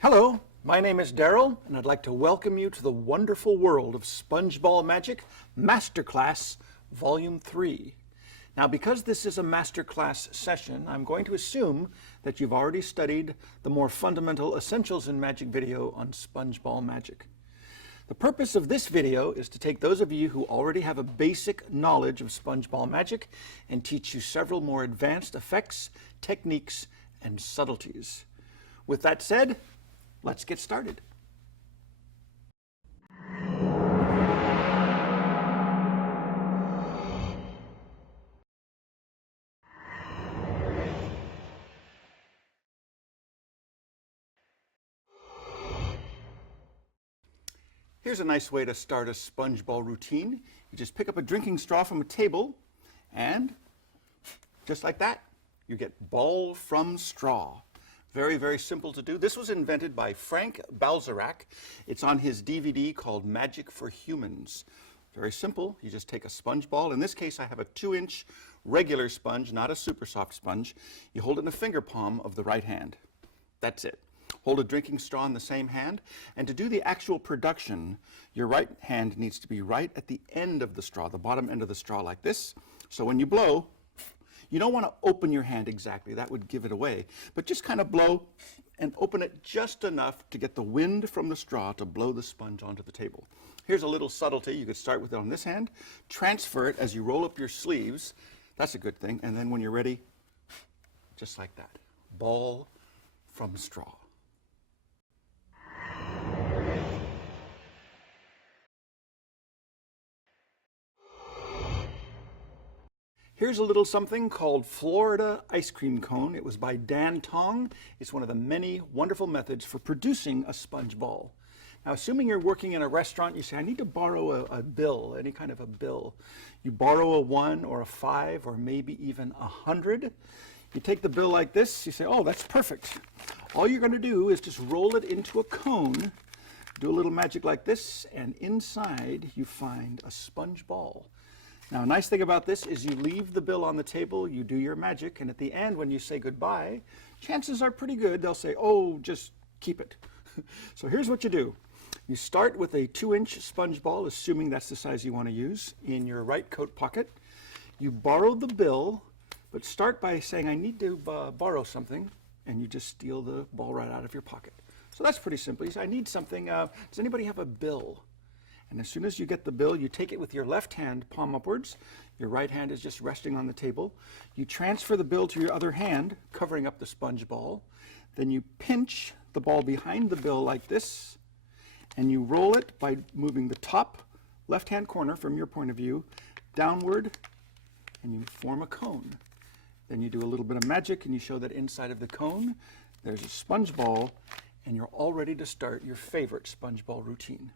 Hello, my name is Daryl, and I'd like to welcome you to the wonderful world of Spongeball Magic Masterclass Volume 3. Now, because this is a masterclass session, I'm going to assume that you've already studied the more fundamental Essentials in Magic video on Spongeball Magic. The purpose of this video is to take those of you who already have a basic knowledge of Spongeball Magic and teach you several more advanced effects, techniques, and subtleties. With that said, let's get started. Here's a nice way to start a Spongeball routine. You just pick up a drinking straw from a table and just like that, you get ball from straw. Very, very simple to do. This was invented by Frank Balzerac. It's on his DVD called Magic for Humans. Very simple. You just take a sponge ball. In this case, I have a 2-inch regular sponge, not a super soft sponge. You hold it in the finger palm of the right hand. That's it. Hold a drinking straw in the same hand. And to do the actual production, your right hand needs to be right at the end of the straw, the bottom end of the straw like this. So when you blow, you don't want to open your hand exactly, that would give it away, but just kind of blow and open it just enough to get the wind from the straw to blow the sponge onto the table. Here's a little subtlety. You could start with it on this hand, transfer it as you roll up your sleeves. That's a good thing. And then when you're ready, just like that, ball from straw. Here's a little something called Florida Ice Cream Cone. It was by Dan Tong. It's one of the many wonderful methods for producing a sponge ball. Now, assuming you're working in a restaurant, you say, I need to borrow a bill, any kind of a bill. You borrow a 1 or a 5 or maybe even 100. You take the bill like this, you say, oh, that's perfect. All you're going to do is just roll it into a cone, do a little magic like this, and inside you find a sponge ball. Now, a nice thing about this is you leave the bill on the table, you do your magic, and at the end when you say goodbye, chances are pretty good they'll say, oh, just keep it. So here's what you do. You start with a 2-inch sponge ball, assuming that's the size you want to use, in your right coat pocket. You borrow the bill, but start by saying, I need to borrow something, and you just steal the ball right out of your pocket. So that's pretty simple. You say, I need something. Does anybody have a bill? And as soon as you get the bill, you take it with your left hand, palm upwards. Your right hand is just resting on the table. You transfer the bill to your other hand, covering up the sponge ball. Then you pinch the ball behind the bill like this, and you roll it by moving the top left-hand corner from your point of view downward, and you form a cone. Then you do a little bit of magic, and you show that inside of the cone, there's a sponge ball, and you're all ready to start your favorite sponge ball routine.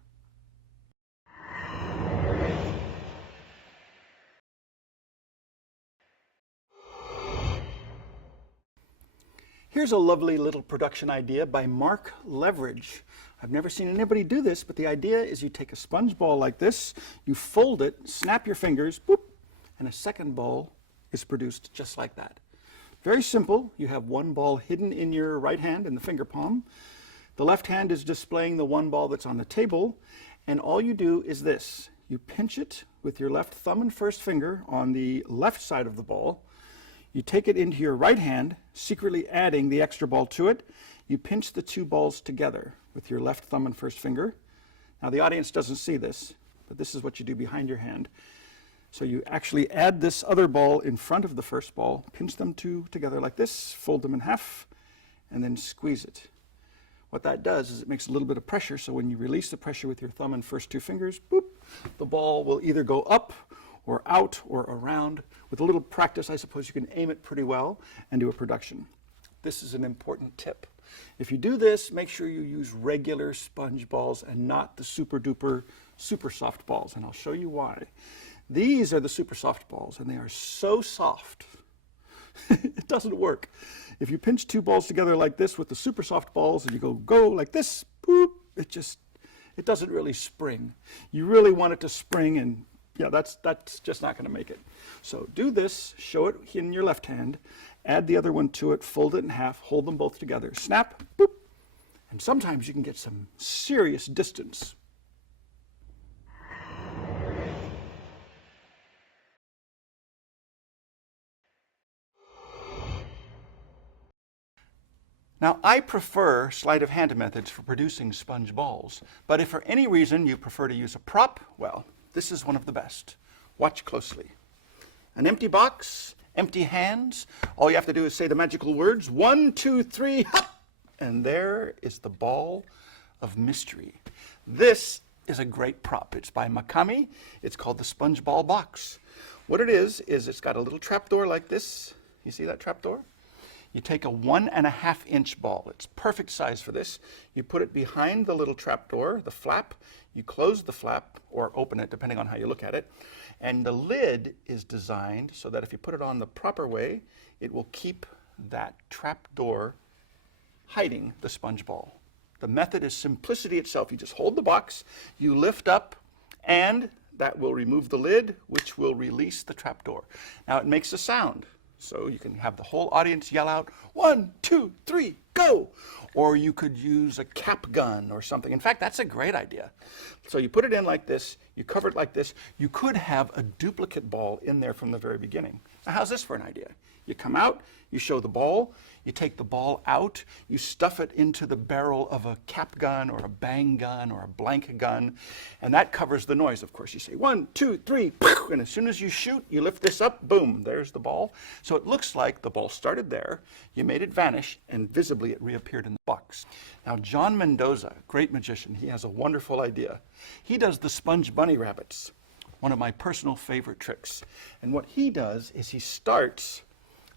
Here's a lovely little production idea by Mark Leverage. I've never seen anybody do this, but the idea is you take a sponge ball like this, you fold it, snap your fingers, boop, and a second ball is produced just like that. Very simple. You have one ball hidden in your right hand in the finger palm. The left hand is displaying the one ball that's on the table, and all you do is this. You pinch it with your left thumb and first finger on the left side of the ball. You take it into your right hand, secretly adding the extra ball to it. You pinch the two balls together with your left thumb and first finger. Now the audience doesn't see this, but this is what you do behind your hand. So you actually add this other ball in front of the first ball, pinch them two together like this, fold them in half, and then squeeze it. What that does is it makes a little bit of pressure, so when you release the pressure with your thumb and first two fingers, boop, the ball will either go up or out or around. With a little practice, I suppose you can aim it pretty well and do a production. This is an important tip. If you do this, make sure you use regular sponge balls and not the super duper super soft balls, and I'll show you why. These are the super soft balls, and they are so soft. It doesn't work. If you pinch two balls together like this with the super soft balls and you go like this, boop, it doesn't really spring. You really want it to spring, and yeah, that's just not going to make it. So do this, show it in your left hand, add the other one to it, fold it in half, hold them both together, snap, boop, and sometimes you can get some serious distance. Now, I prefer sleight of hand methods for producing sponge balls, but if for any reason you prefer to use a prop, well, this is one of the best. Watch closely. An empty box, empty hands. All you have to do is say the magical words, 1, 2, 3, hop! And there is the ball of mystery. This is a great prop. It's by Makami. It's called the sponge ball box. What it is it's got a little trapdoor like this. You see that trapdoor? You take a 1.5 inch ball. It's perfect size for this. You put it behind the little trapdoor, the flap. You close the flap or open it, depending on how you look at it. And the lid is designed so that if you put it on the proper way, it will keep that trapdoor hiding the sponge ball. The method is simplicity itself. You just hold the box, you lift up, and that will remove the lid, which will release the trapdoor. Now it makes a sound. So you can have the whole audience yell out, 1, 2, 3, go! Or you could use a cap gun or something. In fact, that's a great idea. So you put it in like this, you cover it like this. You could have a duplicate ball in there from the very beginning. Now how's this for an idea? You come out, you show the ball, you take the ball out, you stuff it into the barrel of a cap gun or a bang gun or a blank gun, and that covers the noise, of course. You say 1, 2, 3, and as soon as you shoot, you lift this up, boom, there's the ball. So it looks like the ball started there, you made it vanish, and visibly it reappeared in the box. Now John Mendoza, great magician, he has a wonderful idea. He does the sponge bunny rabbits, one of my personal favorite tricks. And what he does is he starts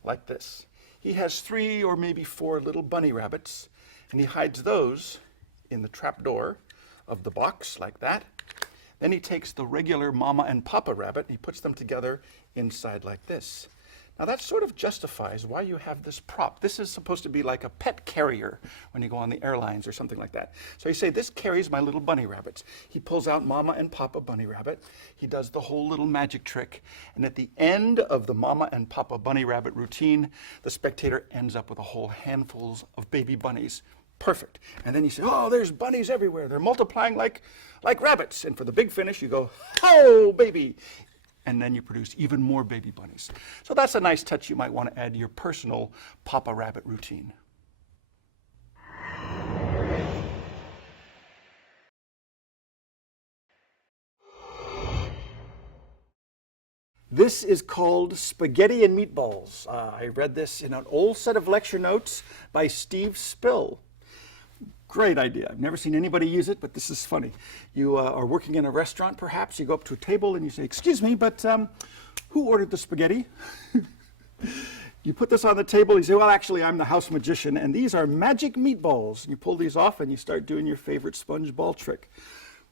like this. He has 3 or maybe 4 little bunny rabbits, and he hides those in the trap door of the box like that. Then he takes the regular mama and papa rabbit and he puts them together inside like this. Now that sort of justifies why you have this prop. This is supposed to be like a pet carrier when you go on the airlines or something like that. So you say, this carries my little bunny rabbits. He pulls out mama and papa bunny rabbit. He does the whole little magic trick. And at the end of the mama and papa bunny rabbit routine, the spectator ends up with a whole handfuls of baby bunnies. Perfect. And then you say, oh, there's bunnies everywhere. They're multiplying like rabbits. And for the big finish, you go, oh, baby. And then you produce even more baby bunnies. So that's a nice touch you might want to add to your personal Papa Rabbit routine. This is called Spaghetti and Meatballs. I read this in an old set of lecture notes by Steve Spill. Great idea. I've never seen anybody use it, but this is funny. You are working in a restaurant, perhaps. You go up to a table and you say, excuse me, but who ordered the spaghetti? You put this on the table. You say, well, actually, I'm the house magician, and these are magic meatballs. And you pull these off and you start doing your favorite sponge ball trick.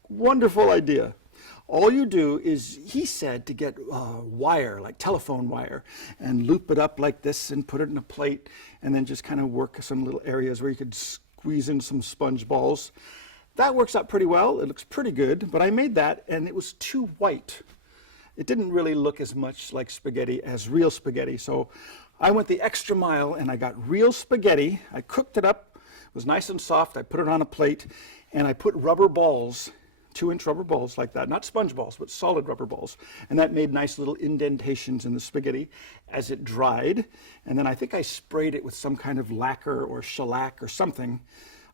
Wonderful idea. All you do is, he said, to get wire, like telephone wire, and loop it up like this and put it in a plate, and then just kind of work some little areas where you could squeeze in some sponge balls. That works out pretty well. It looks pretty good, but I made that and it was too white. It didn't really look as much like spaghetti as real spaghetti, so I went the extra mile and I got real spaghetti. I cooked it up. It was nice and soft. I put it on a plate and I put rubber balls, 2-inch rubber balls like that, not sponge balls, but solid rubber balls. And that made nice little indentations in the spaghetti as it dried. And then I think I sprayed it with some kind of lacquer or shellac or something.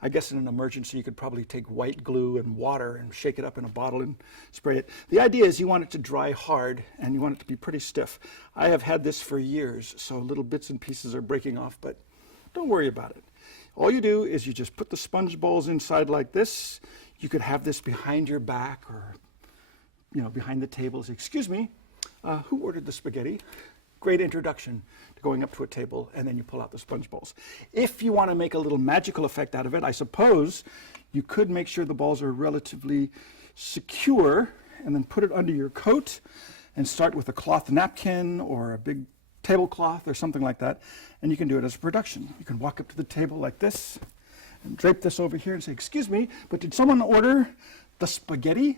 I guess in an emergency, you could probably take white glue and water and shake it up in a bottle and spray it. The idea is you want it to dry hard and you want it to be pretty stiff. I have had this for years, so little bits and pieces are breaking off, but don't worry about it. All you do is you just put the sponge balls inside like this. You could have this behind your back or, behind the table. Say, excuse me, who ordered the spaghetti? Great introduction to going up to a table, and then you pull out the sponge balls. If you want to make a little magical effect out of it, I suppose you could make sure the balls are relatively secure and then put it under your coat and start with a cloth napkin or a big tablecloth or something like that, and you can do it as a production. You can walk up to the table like this and drape this over here and say, "Excuse me, but did someone order the spaghetti?"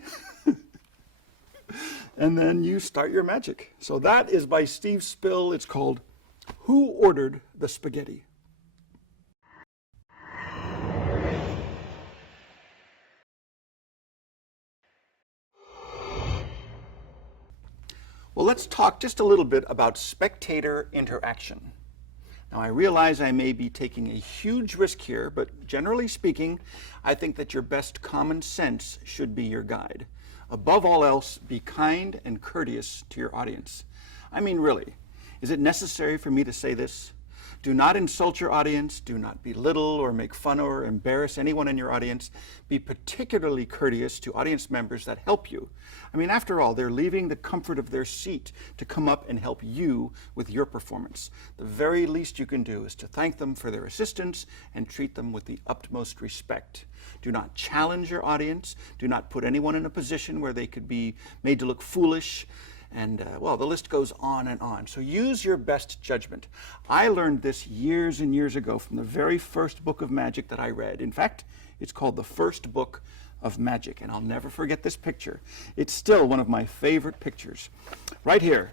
And then you start your magic. So that is by Steve Spill. It's called "Who Ordered the Spaghetti?" Well, let's talk just a little bit about spectator interaction. Now, I realize I may be taking a huge risk here, but generally speaking, I think that your best common sense should be your guide. Above all else, be kind and courteous to your audience. I mean, really, is it necessary for me to say this? Do not insult your audience. Do not belittle or make fun or embarrass anyone in your audience. Be particularly courteous to audience members that help you. I mean, after all, they're leaving the comfort of their seat to come up and help you with your performance. The very least you can do is to thank them for their assistance and treat them with the utmost respect. Do not challenge your audience. Do not put anyone in a position where they could be made to look foolish. And, well, the list goes on and on. So use your best judgment. I learned this years and years ago from the very first book of magic that I read. In fact, it's called The First Book of Magic, and I'll never forget this picture. It's still one of my favorite pictures. Right here,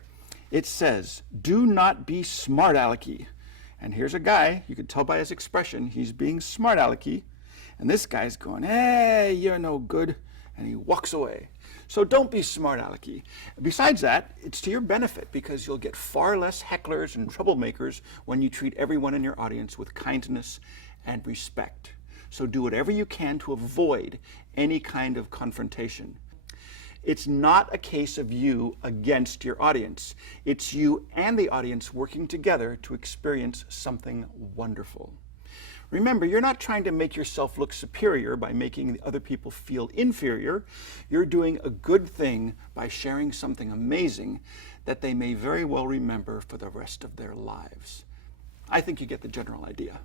it says, "Do not be smart-alecky." And here's a guy, you can tell by his expression, he's being smart-alecky. And this guy's going, "Hey, you're no good." And he walks away. So don't be smart-alecky. Besides that, it's to your benefit because you'll get far less hecklers and troublemakers when you treat everyone in your audience with kindness and respect. So do whatever you can to avoid any kind of confrontation. It's not a case of you against your audience. It's you and the audience working together to experience something wonderful. Remember, you're not trying to make yourself look superior by making other people feel inferior. You're doing a good thing by sharing something amazing that they may very well remember for the rest of their lives. I think you get the general idea.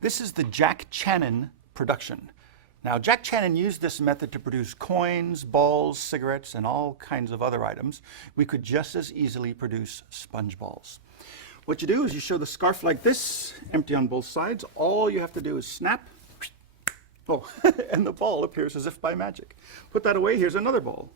This is the Jack Channon production. Now, Jack Channon used this method to produce coins, balls, cigarettes, and all kinds of other items. We could just as easily produce sponge balls. What you do is you show the scarf like this, empty on both sides. All you have to do is snap, oh, and the ball appears as if by magic. Put that away, here's another ball.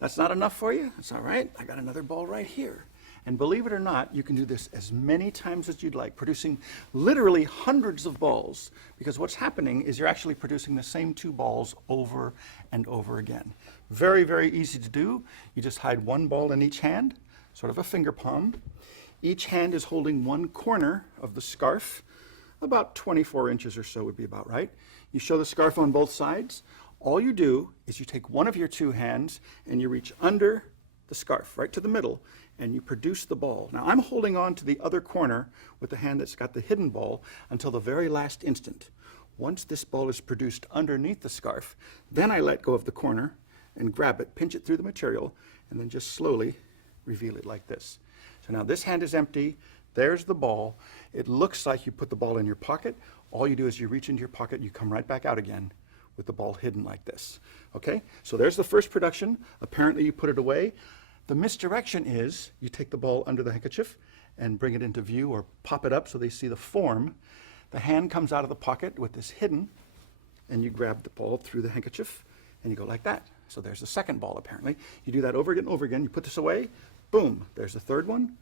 That's not enough for you? That's all right, I got another ball right here. And believe it or not, you can do this as many times as you'd like, producing literally hundreds of balls, because what's happening is you're actually producing the same two balls over and over again. Very, very easy to do. You just hide one ball in each hand, sort of a finger palm. Each hand is holding one corner of the scarf. About 24 inches or so would be about right. You show the scarf on both sides. All you do is you take one of your two hands and you reach under the scarf, right to the middle, and you produce the ball. Now, I'm holding on to the other corner with the hand that's got the hidden ball until the very last instant. Once this ball is produced underneath the scarf, then I let go of the corner and grab it, pinch it through the material, and then just slowly reveal it like this. So now this hand is empty. There's the ball. It looks like you put the ball in your pocket. All you do is you reach into your pocket, you come right back out again with the ball hidden like this. Okay, so there's the first production. Apparently you put it away. The misdirection is you take the ball under the handkerchief and bring it into view or pop it up so they see the form. The hand comes out of the pocket with this hidden, and you grab the ball through the handkerchief and you go like that. So there's the second ball apparently. You do that over again and over again. You put this away, boom, there's the third one.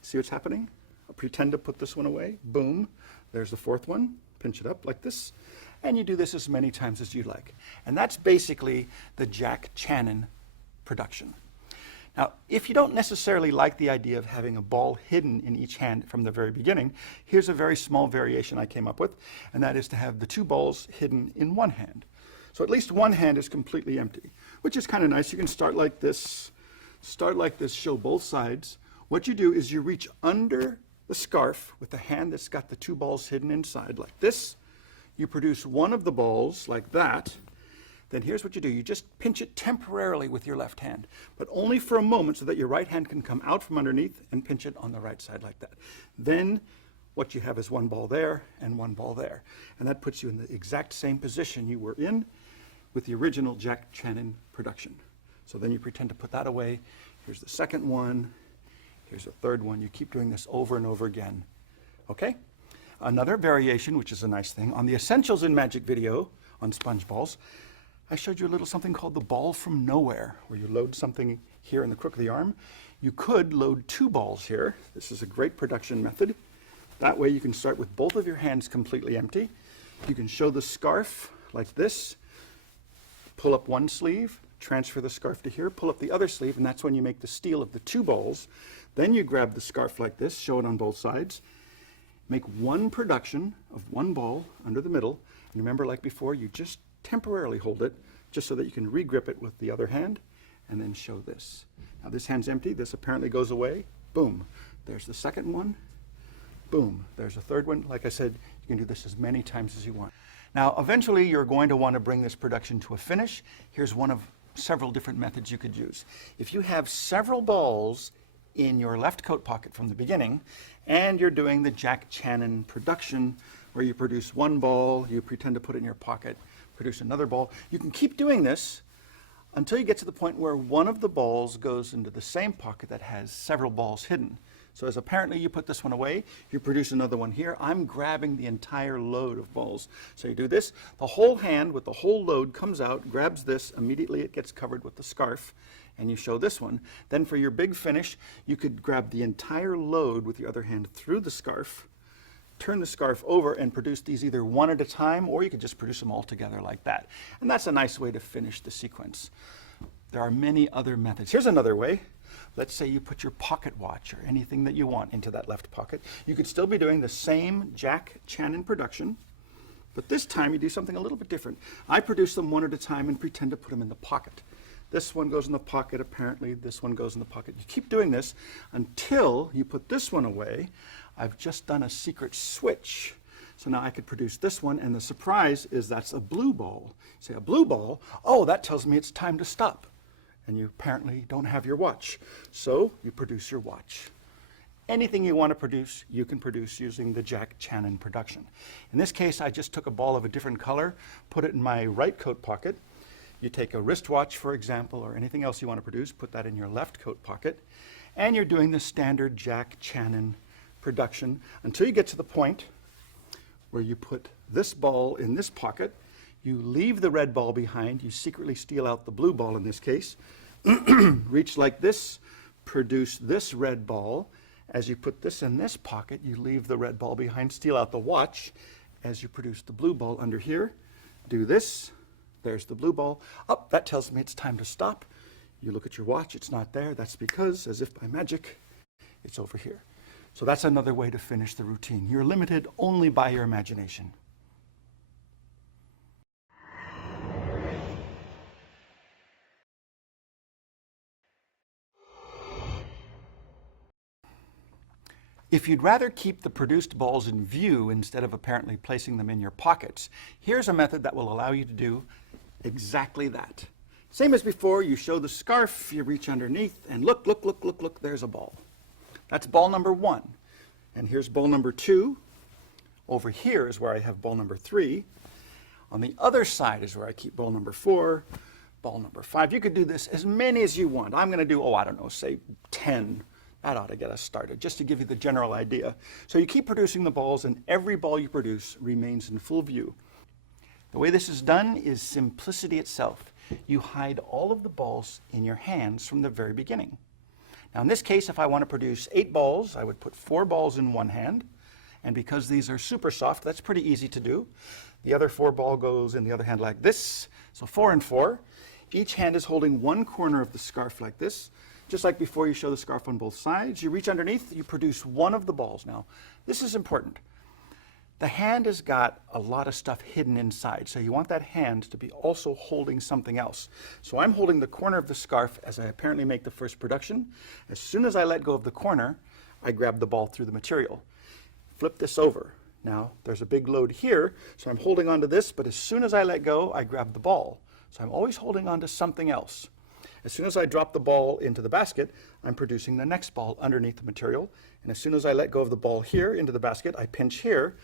See what's happening? I'll pretend to put this one away, boom, there's the fourth one. Pinch it up like this. And you do this as many times as you like. And that's basically the Jack Channon production. Now, if you don't necessarily like the idea of having a ball hidden in each hand from the very beginning, here's a very small variation I came up with, and that is to have the two balls hidden in one hand. So at least one hand is completely empty, which is kind of nice. You can start like this, show both sides. What you do is you reach under the scarf with the hand that's got the two balls hidden inside like this. you produce one of the balls like that, then here's what you do. You just pinch it temporarily with your left hand, but only for a moment so that your right hand can come out from underneath and pinch it on the right side like that. Then what you have is one ball there and one ball there. And that puts you in the exact same position you were in with the original Jack Channon production. So then you pretend to put that away. Here's the second one. Here's the third one. You keep doing this over and over again. Okay? Another variation, which is a nice thing, on the Essentials in Magic video on sponge balls, I showed you a little something called the ball from nowhere, where you load something here in the crook of the arm. You could load two balls here. This is a great production method. That way you can start with both of your hands completely empty. You can show the scarf like this, pull up one sleeve, transfer the scarf to here, pull up the other sleeve, and that's when you make the steal of the two balls. Then you grab the scarf like this, show it on both sides, make one production of one ball under the middle, and remember, like before, you just temporarily hold it just so that you can re-grip it with the other hand, and then show this. Now this hand's empty, this apparently goes away, boom. There's the second one, boom. There's a third one. Like I said, you can do this as many times as you want. Now eventually you're going to want to bring this production to a finish. Here's one of several different methods you could use. If you have several balls in your left coat pocket from the beginning, and you're doing the Jack Channon production, where you produce one ball, you pretend to put it in your pocket, produce another ball. You can keep doing this until you get to the point where one of the balls goes into the same pocket that has several balls hidden. So as apparently you put this one away, you produce another one here. I'm grabbing the entire load of balls. So you do this, the whole hand with the whole load comes out, grabs this, immediately it gets covered with the scarf, and you show this one. Then for your big finish, you could grab the entire load with your other hand through the scarf, turn the scarf over and produce these either one at a time, or you could just produce them all together like that. And that's a nice way to finish the sequence. There are many other methods. Here's another way. Let's say you put your pocket watch or anything that you want into that left pocket. You could still be doing the same Jack Channon production, but this time you do something a little bit different. I produce them one at a time and pretend to put them in the pocket. This one goes in the pocket, apparently. This one goes in the pocket. You keep doing this until you put this one away. I've just done a secret switch. So now I could produce this one, and the surprise is that's a blue ball. Say, a blue ball? Oh, that tells me it's time to stop. And you apparently don't have your watch. So you produce your watch. Anything you want to produce, you can produce using the Jack Channon production. In this case, I just took a ball of a different color, put it in my right coat pocket. You take a wristwatch, for example, or anything else you want to produce, put that in your left coat pocket, and you're doing the standard Jack Channon production until you get to the point where you put this ball in this pocket, you leave the red ball behind, you secretly steal out the blue ball in this case, reach like this, produce this red ball. As you put this in this pocket, you leave the red ball behind, steal out the watch. As you produce the blue ball under here, do this. There's the blue ball. Oh, that tells me it's time to stop. You look at your watch, it's not there. That's because, as if by magic, it's over here. So that's another way to finish the routine. You're limited only by your imagination. If you'd rather keep the produced balls in view instead of apparently placing them in your pockets, here's a method that will allow you to do exactly that. Same as before, you show the scarf, you reach underneath, and look, look, look, look, look, there's a ball. That's ball number 1. And here's ball number 2. Over here is where I have ball number 3. On the other side is where I keep ball number 4, ball number 5. You could do this as many as you want. I'm going to do, I don't know, say 10. That ought to get us started, just to give you the general idea. So you keep producing the balls, and every ball you produce remains in full view. The way this is done is simplicity itself. You hide all of the balls in your hands from the very beginning. Now in this case, if I want to produce 8 balls, I would put 4 balls in one hand. And because these are super soft, that's pretty easy to do. The other 4 ball goes in the other hand like this. So 4 and 4. Each hand is holding one corner of the scarf like this. Just like before, you show the scarf on both sides. You reach underneath, you produce one of the balls. Now, this is important. The hand has got a lot of stuff hidden inside, so you want that hand to be also holding something else. So I'm holding the corner of the scarf as I apparently make the first production. As soon as I let go of the corner, I grab the ball through the material. Flip this over. Now, there's a big load here, so I'm holding on to this, but as soon as I let go, I grab the ball. So I'm always holding on to something else. As soon as I drop the ball into the basket, I'm producing the next ball underneath the material. And as soon as I let go of the ball here into the basket, I pinch here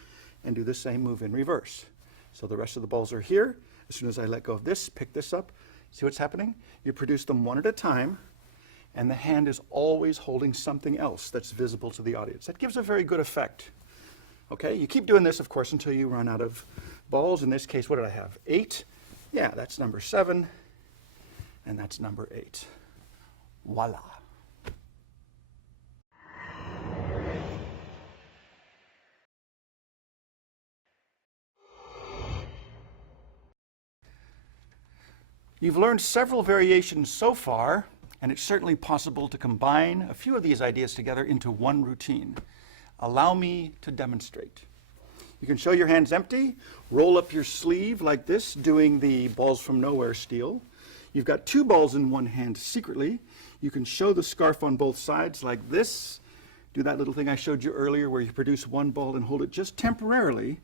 and do the same move in reverse. So the rest of the balls are here. As soon as I let go of this, pick this up. See what's happening? You produce them one at a time, and the hand is always holding something else that's visible to the audience. That gives a very good effect. Okay, you keep doing this, of course, until you run out of balls. In this case, what did I have? 8? Yeah, that's number 7, and that's number 8. Voila. You've learned several variations so far, and it's certainly possible to combine a few of these ideas together into one routine. Allow me to demonstrate. You can show your hands empty, roll up your sleeve like this, doing the balls from nowhere steal. You've got 2 balls in one hand secretly. You can show the scarf on both sides like this. Do that little thing I showed you earlier where you produce 1 ball and hold it just temporarily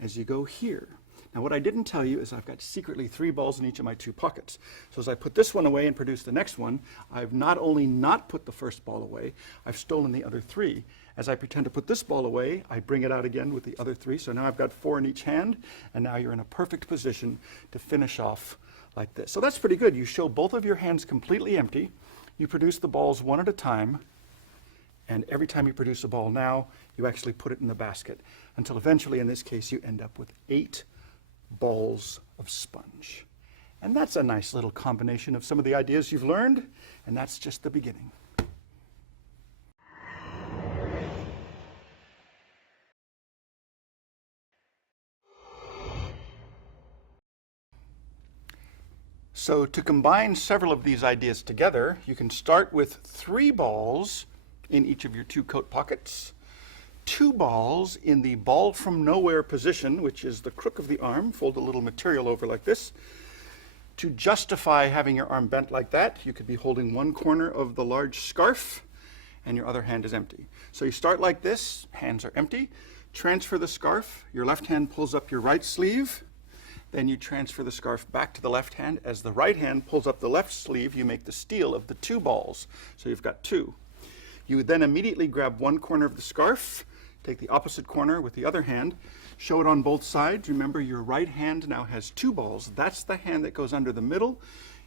as you go here. Now what I didn't tell you is I've got secretly 3 balls in each of my 2 pockets. So as I put this one away and produce the next one, I've not only not put the first ball away, I've stolen the other 3. As I pretend to put this ball away, I bring it out again with the other 3. So now I've got 4 in each hand, and now you're in a perfect position to finish off like this. So that's pretty good. You show both of your hands completely empty. You produce the balls one at a time, and every time you produce a ball now, you actually put it in the basket, until eventually, in this case, you end up with 8 balls of sponge. And that's a nice little combination of some of the ideas you've learned, and that's just the beginning. So to combine several of these ideas together, you can start with 3 balls in each of your 2 coat pockets, 2 balls in the ball from nowhere position, which is the crook of the arm. Fold a little material over like this. To justify having your arm bent like that, you could be holding one corner of the large scarf and your other hand is empty. So you start like this, hands are empty. Transfer the scarf, your left hand pulls up your right sleeve. Then you transfer the scarf back to the left hand. As the right hand pulls up the left sleeve, you make the steal of the 2 balls. So you've got 2. You would then immediately grab one corner of the scarf, take the opposite corner with the other hand, show it on both sides. Remember, your right hand now has 2 balls. That's the hand that goes under the middle.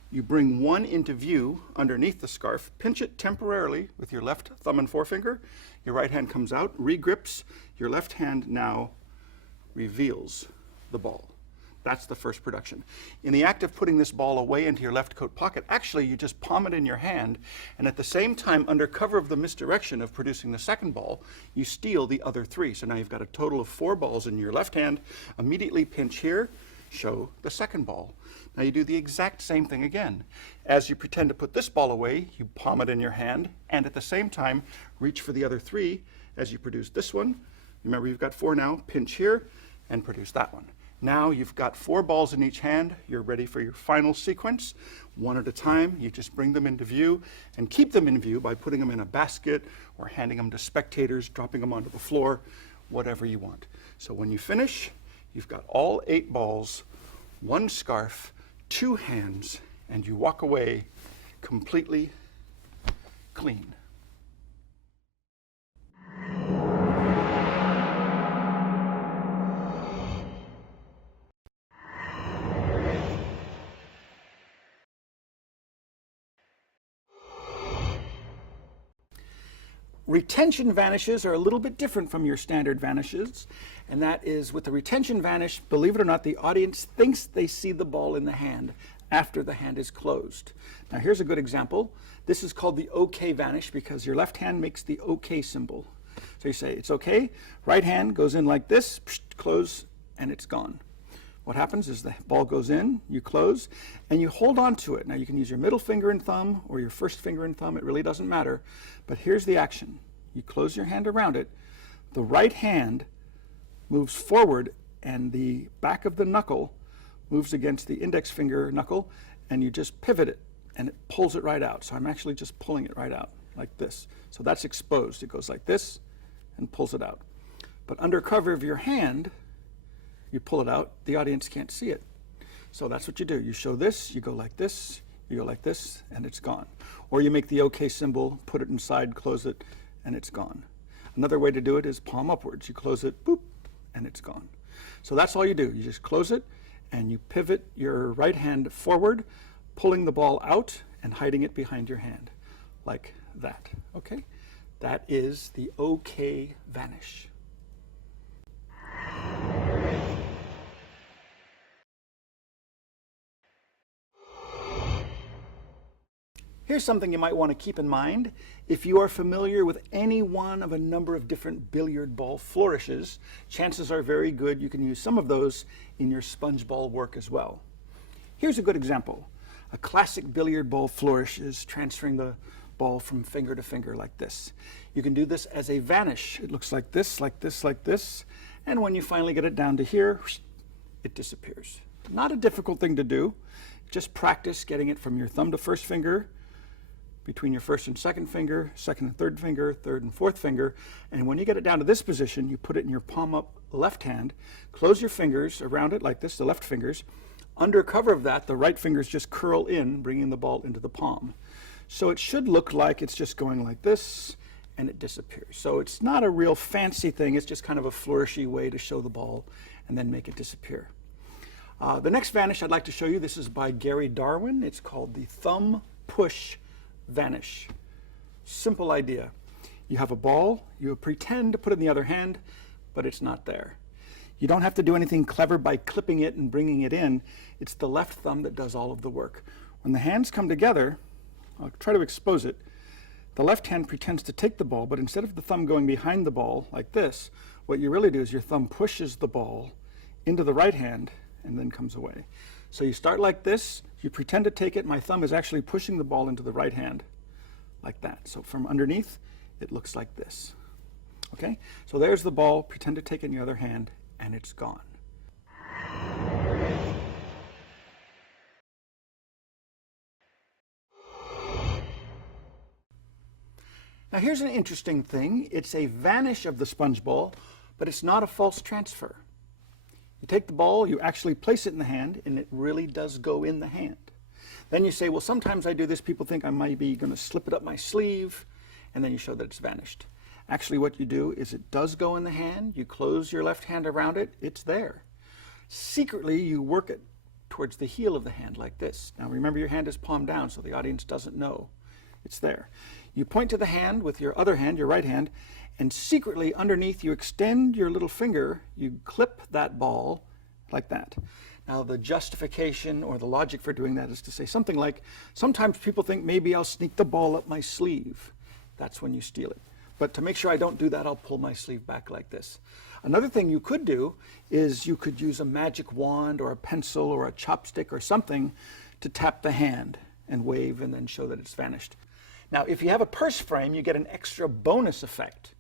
You bring one into view underneath the scarf, pinch it temporarily with your left thumb and forefinger. Your right hand comes out, regrips. Your left hand now reveals the ball. That's the first production. In the act of putting this ball away into your left coat pocket, actually you just palm it in your hand, and at the same time, under cover of the misdirection of producing the second ball, you steal the other 3. So now you've got a total of 4 balls in your left hand. Immediately pinch here, show the second ball. Now you do the exact same thing again. As you pretend to put this ball away, you palm it in your hand, and at the same time, reach for the other 3 as you produce this one. Remember, you've got 4 now, pinch here, and produce that one. Now you've got 4 balls in each hand. You're ready for your final sequence. One at a time, you just bring them into view and keep them in view by putting them in a basket or handing them to spectators, dropping them onto the floor, whatever you want. So when you finish, you've got all 8 balls, 1 scarf, 2 hands, and you walk away completely clean. Retention vanishes are a little bit different from your standard vanishes, and that is with the retention vanish, believe it or not, the audience thinks they see the ball in the hand after the hand is closed. Now here's a good example. This is called the OK vanish because your left hand makes the OK symbol. So you say, it's okay, right hand goes in like this, close, and it's gone. What happens is the ball goes in, you close, and you hold on to it. Now you can use your middle finger and thumb or your first finger and thumb, it really doesn't matter. But here's the action. You close your hand around it, the right hand moves forward and the back of the knuckle moves against the index finger knuckle, and you just pivot it and it pulls it right out. So I'm actually just pulling it right out like this. So that's exposed. It goes like this and pulls it out. But under cover of your hand, you pull it out, the audience can't see it. So that's what you do. You show this, you go like this, you go like this, and it's gone. Or you make the OK symbol, put it inside, close it, and it's gone. Another way to do it is palm upwards. You close it, boop, and it's gone. So that's all you do. You just close it, and you pivot your right hand forward, pulling the ball out and hiding it behind your hand, like that, okay? That is the OK vanish. Here's something you might want to keep in mind. If you are familiar with any one of a number of different billiard ball flourishes, chances are very good you can use some of those in your sponge ball work as well. Here's a good example. A classic billiard ball flourish is transferring the ball from finger to finger like this. You can do this as a vanish. It looks like this, like this, like this, and when you finally get it down to here, it disappears. Not a difficult thing to do. Just practice getting it from your thumb to first finger, between your first and second finger, second and third finger, third and fourth finger, and when you get it down to this position, you put it in your palm up left hand, close your fingers around it like this, the left fingers. Under cover of that, the right fingers just curl in, bringing the ball into the palm. So it should look like it's just going like this, and it disappears. So it's not a real fancy thing, it's just kind of a flourishy way to show the ball and then make it disappear. The next vanish I'd like to show you, this is by Gary Darwin. It's called the thumb push vanish. Simple idea. You have a ball, you pretend to put it in the other hand, but it's not there. You don't have to do anything clever by clipping it and bringing it in. It's the left thumb that does all of the work. When the hands come together, I'll try to expose it, the left hand pretends to take the ball, but instead of the thumb going behind the ball like this, what you really do is your thumb pushes the ball into the right hand and then comes away. So you start like this, you pretend to take it, my thumb is actually pushing the ball into the right hand, like that. So from underneath, it looks like this. Okay, so there's the ball, pretend to take it in the other hand, and it's gone. Now here's an interesting thing. It's a vanish of the sponge ball, but it's not a false transfer. You take the ball, you actually place it in the hand, and it really does go in the hand. Then you say, well, sometimes I do this, people think I might be going to slip it up my sleeve, and then you show that it's vanished. Actually, what you do is it does go in the hand, you close your left hand around it, it's there. Secretly, you work it towards the heel of the hand like this. Now remember, your hand is palm down, so the audience doesn't know it's there. You point to the hand with your other hand, your right hand, and secretly underneath you extend your little finger, you clip that ball like that. Now the justification or the logic for doing that is to say something like, sometimes people think maybe I'll sneak the ball up my sleeve. That's when you steal it. But to make sure I don't do that, I'll pull my sleeve back like this. Another thing you could do is you could use a magic wand or a pencil or a chopstick or something to tap the hand and wave and then show that it's vanished. Now if you have a purse frame, you get an extra bonus effect.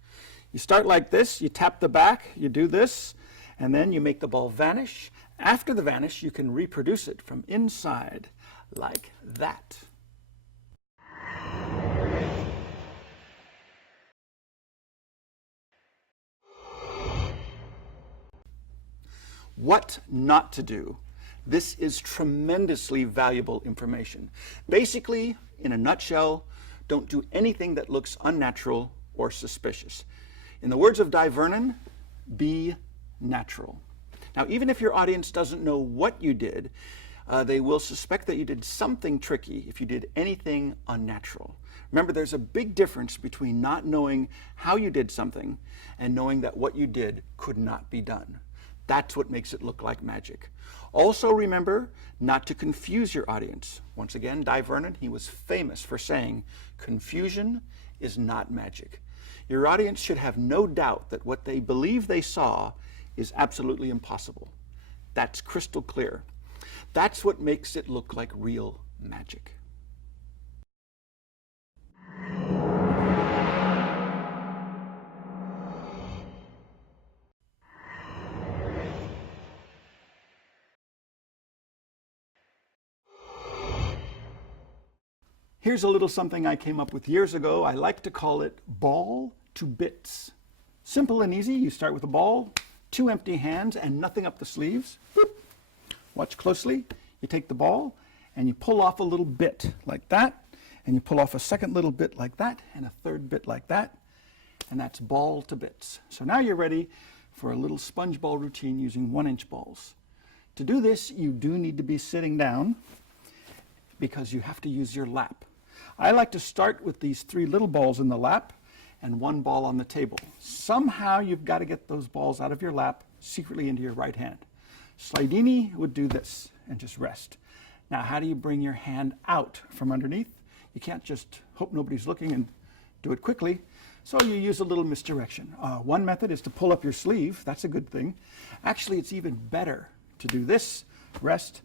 You start like this, you tap the back, you do this, and then you make the ball vanish. After the vanish, you can reproduce it from inside like that. What not to do. This is tremendously valuable information. Basically, in a nutshell, don't do anything that looks unnatural or suspicious. In the words of Di Vernon, be natural. Now, even if your audience doesn't know what you did, they will suspect that you did something tricky if you did anything unnatural. Remember, there's a big difference between not knowing how you did something and knowing that what you did could not be done. That's what makes it look like magic. Also remember not to confuse your audience. Once again, Di Vernon, he was famous for saying, confusion is not magic. Your audience should have no doubt that what they believe they saw is absolutely impossible. That's crystal clear. That's what makes it look like real magic. Here's a little something I came up with years ago. I like to call it ball to bits. Simple and easy. You start with a ball, 2 empty hands, and nothing up the sleeves. Boop. Watch closely. You take the ball and you pull off a little bit like that, and you pull off a second little bit like that, and a third bit like that, and that's ball to bits. So now you're ready for a little sponge ball routine using 1-inch balls. To do this, you do need to be sitting down because you have to use your lap. I like to start with these 3 little balls in the lap and 1 ball on the table. Somehow you've got to get those balls out of your lap secretly into your right hand. Slidini would do this and just rest. Now, how do you bring your hand out from underneath? You can't just hope nobody's looking and do it quickly. So you use a little misdirection. One method is to pull up your sleeve. That's a good thing. Actually, it's even better to do this. Rest.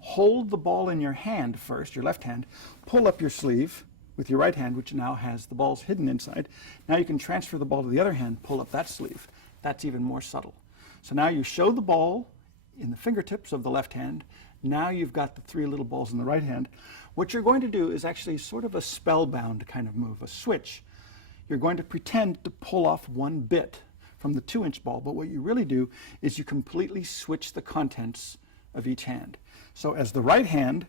Hold the ball in your hand first, your left hand. Pull up your sleeve with your right hand, which now has the balls hidden inside. Now you can transfer the ball to the other hand, pull up that sleeve. That's even more subtle. So now you show the ball in the fingertips of the left hand. Now you've got the 3 little balls in the right hand. What you're going to do is actually sort of a spellbound kind of move, a switch. You're going to pretend to pull off 1 bit from the 2-inch ball, but what you really do is you completely switch the contents of each hand. So as the right hand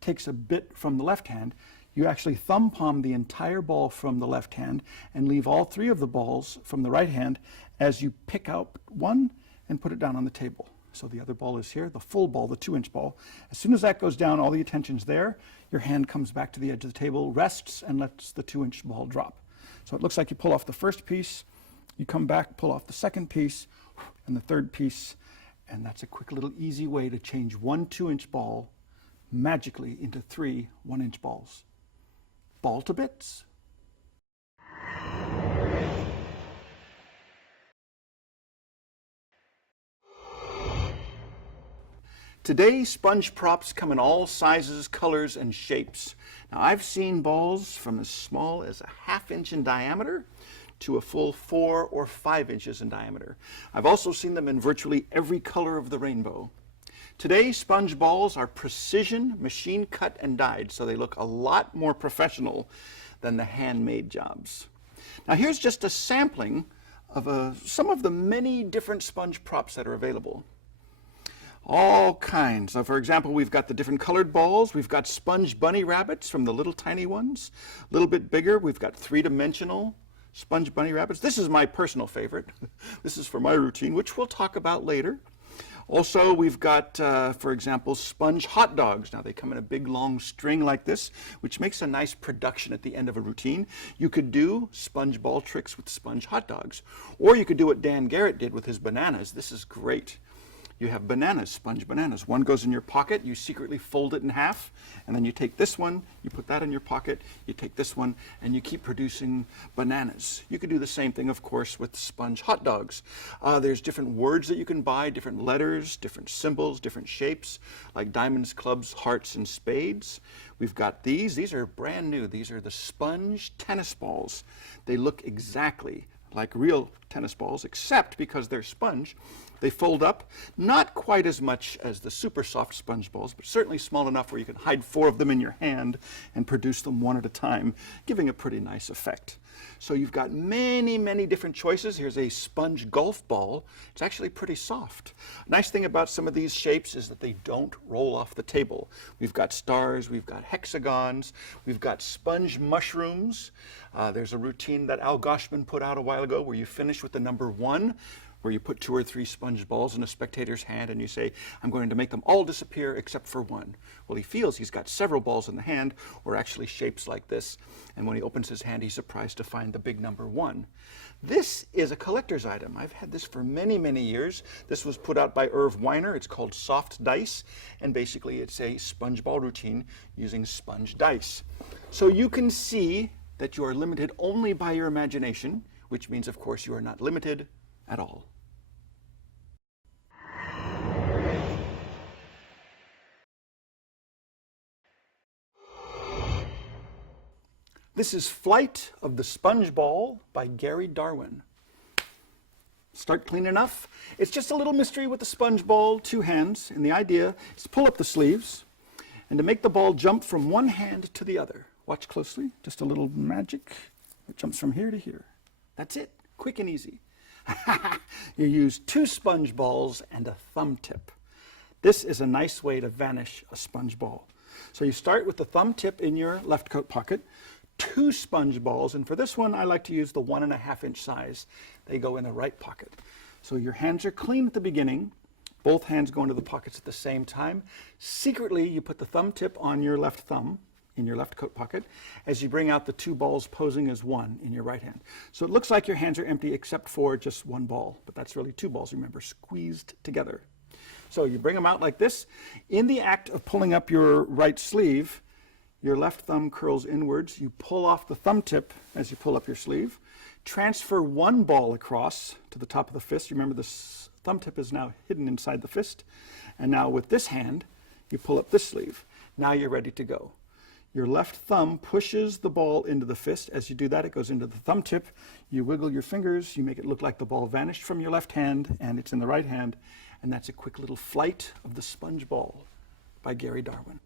takes a bit from the left hand, you actually thumb palm the entire ball from the left hand and leave all 3 of the balls from the right hand as you pick out 1 and put it down on the table. So the other ball is here, the full ball, the 2-inch ball. As soon as that goes down, all the attention's there. Your hand comes back to the edge of the table, rests, and lets the 2-inch ball drop. So it looks like you pull off the first piece, you come back, pull off the second piece, and the third piece, and that's a quick little easy way to change 1 2-inch ball magically into 3 1-inch balls. Ball to bits. Today, sponge props come in all sizes, colors, and shapes. Now, I've seen balls from as small as a 1/2 inch in diameter to a full 4 or 5 inches in diameter. I've also seen them in virtually every color of the rainbow. Today, sponge balls are precision, machine cut and dyed, so they look a lot more professional than the handmade jobs. Now, here's just a sampling of some of the many different sponge props that are available. All kinds. For example, we've got the different colored balls. We've got sponge bunny rabbits from the little tiny ones. A little bit bigger, we've got 3-dimensional sponge bunny rabbits. This is my personal favorite. This is for my routine, which we'll talk about later. Also, we've got, for example, sponge hot dogs. Now, they come in a big, long string like this, which makes a nice production at the end of a routine. You could do sponge ball tricks with sponge hot dogs. Or you could do what Dan Garrett did with his bananas. This is great. You have bananas, sponge bananas. One goes in your pocket, you secretly fold it in half, and then you take this one, you put that in your pocket, you take this one, and you keep producing bananas. You could do the same thing, of course, with sponge hot dogs. There's different words that you can buy, different letters, different symbols, different shapes, like diamonds, clubs, hearts, and spades. We've got these. These are brand new. These are the sponge tennis balls. They look exactly like real tennis balls, except because they're sponge, they fold up, not quite as much as the super soft sponge balls, but certainly small enough where you can hide 4 of them in your hand and produce them one at a time, giving a pretty nice effect. So you've got many, many different choices. Here's a sponge golf ball. It's actually pretty soft. Nice thing about some of these shapes is that they don't roll off the table. We've got stars, we've got hexagons, we've got sponge mushrooms. There's a routine that Al Goshman put out a while ago where you finish with the number 1, where you put 2 or 3 sponge balls in a spectator's hand and you say, I'm going to make them all disappear except for 1. Well, he feels he's got several balls in the hand, or actually shapes like this, and when he opens his hand, he's surprised to find the big number 1. This is a collector's item. I've had this for many, many years. This was put out by Irv Weiner. It's called Soft Dice, and basically it's a sponge ball routine using sponge dice. So you can see that you are limited only by your imagination, which means, of course, you are not limited at all. This is Flight of the Sponge Ball by Gary Darwin. Start clean enough. It's just a little mystery with the sponge ball, 2 hands, and the idea is to pull up the sleeves and to make the ball jump from one hand to the other. Watch closely, just a little magic. It jumps from here to here. That's it. Quick and easy. You use 2 sponge balls and a thumb tip. This is a nice way to vanish a sponge ball. So you start with the thumb tip in your left coat pocket, 2 sponge balls, and for this one I like to use the 1.5 inch size. They go in the right pocket. So your hands are clean at the beginning. Both hands go into the pockets at the same time. Secretly, you put the thumb tip on your left thumb in your left coat pocket as you bring out the 2 balls posing as 1 in your right hand. So it looks like your hands are empty except for just 1 ball, but that's really 2 balls, remember, squeezed together. So you bring them out like this. In the act of pulling up your right sleeve, your left thumb curls inwards. You pull off the thumb tip as you pull up your sleeve. Transfer 1 ball across to the top of the fist. Remember, the thumb tip is now hidden inside the fist. And now with this hand, you pull up this sleeve. Now you're ready to go. Your left thumb pushes the ball into the fist. As you do that, it goes into the thumb tip. You wiggle your fingers. You make it look like the ball vanished from your left hand and it's in the right hand. And that's a quick little flight of the sponge ball by Gary Darwin.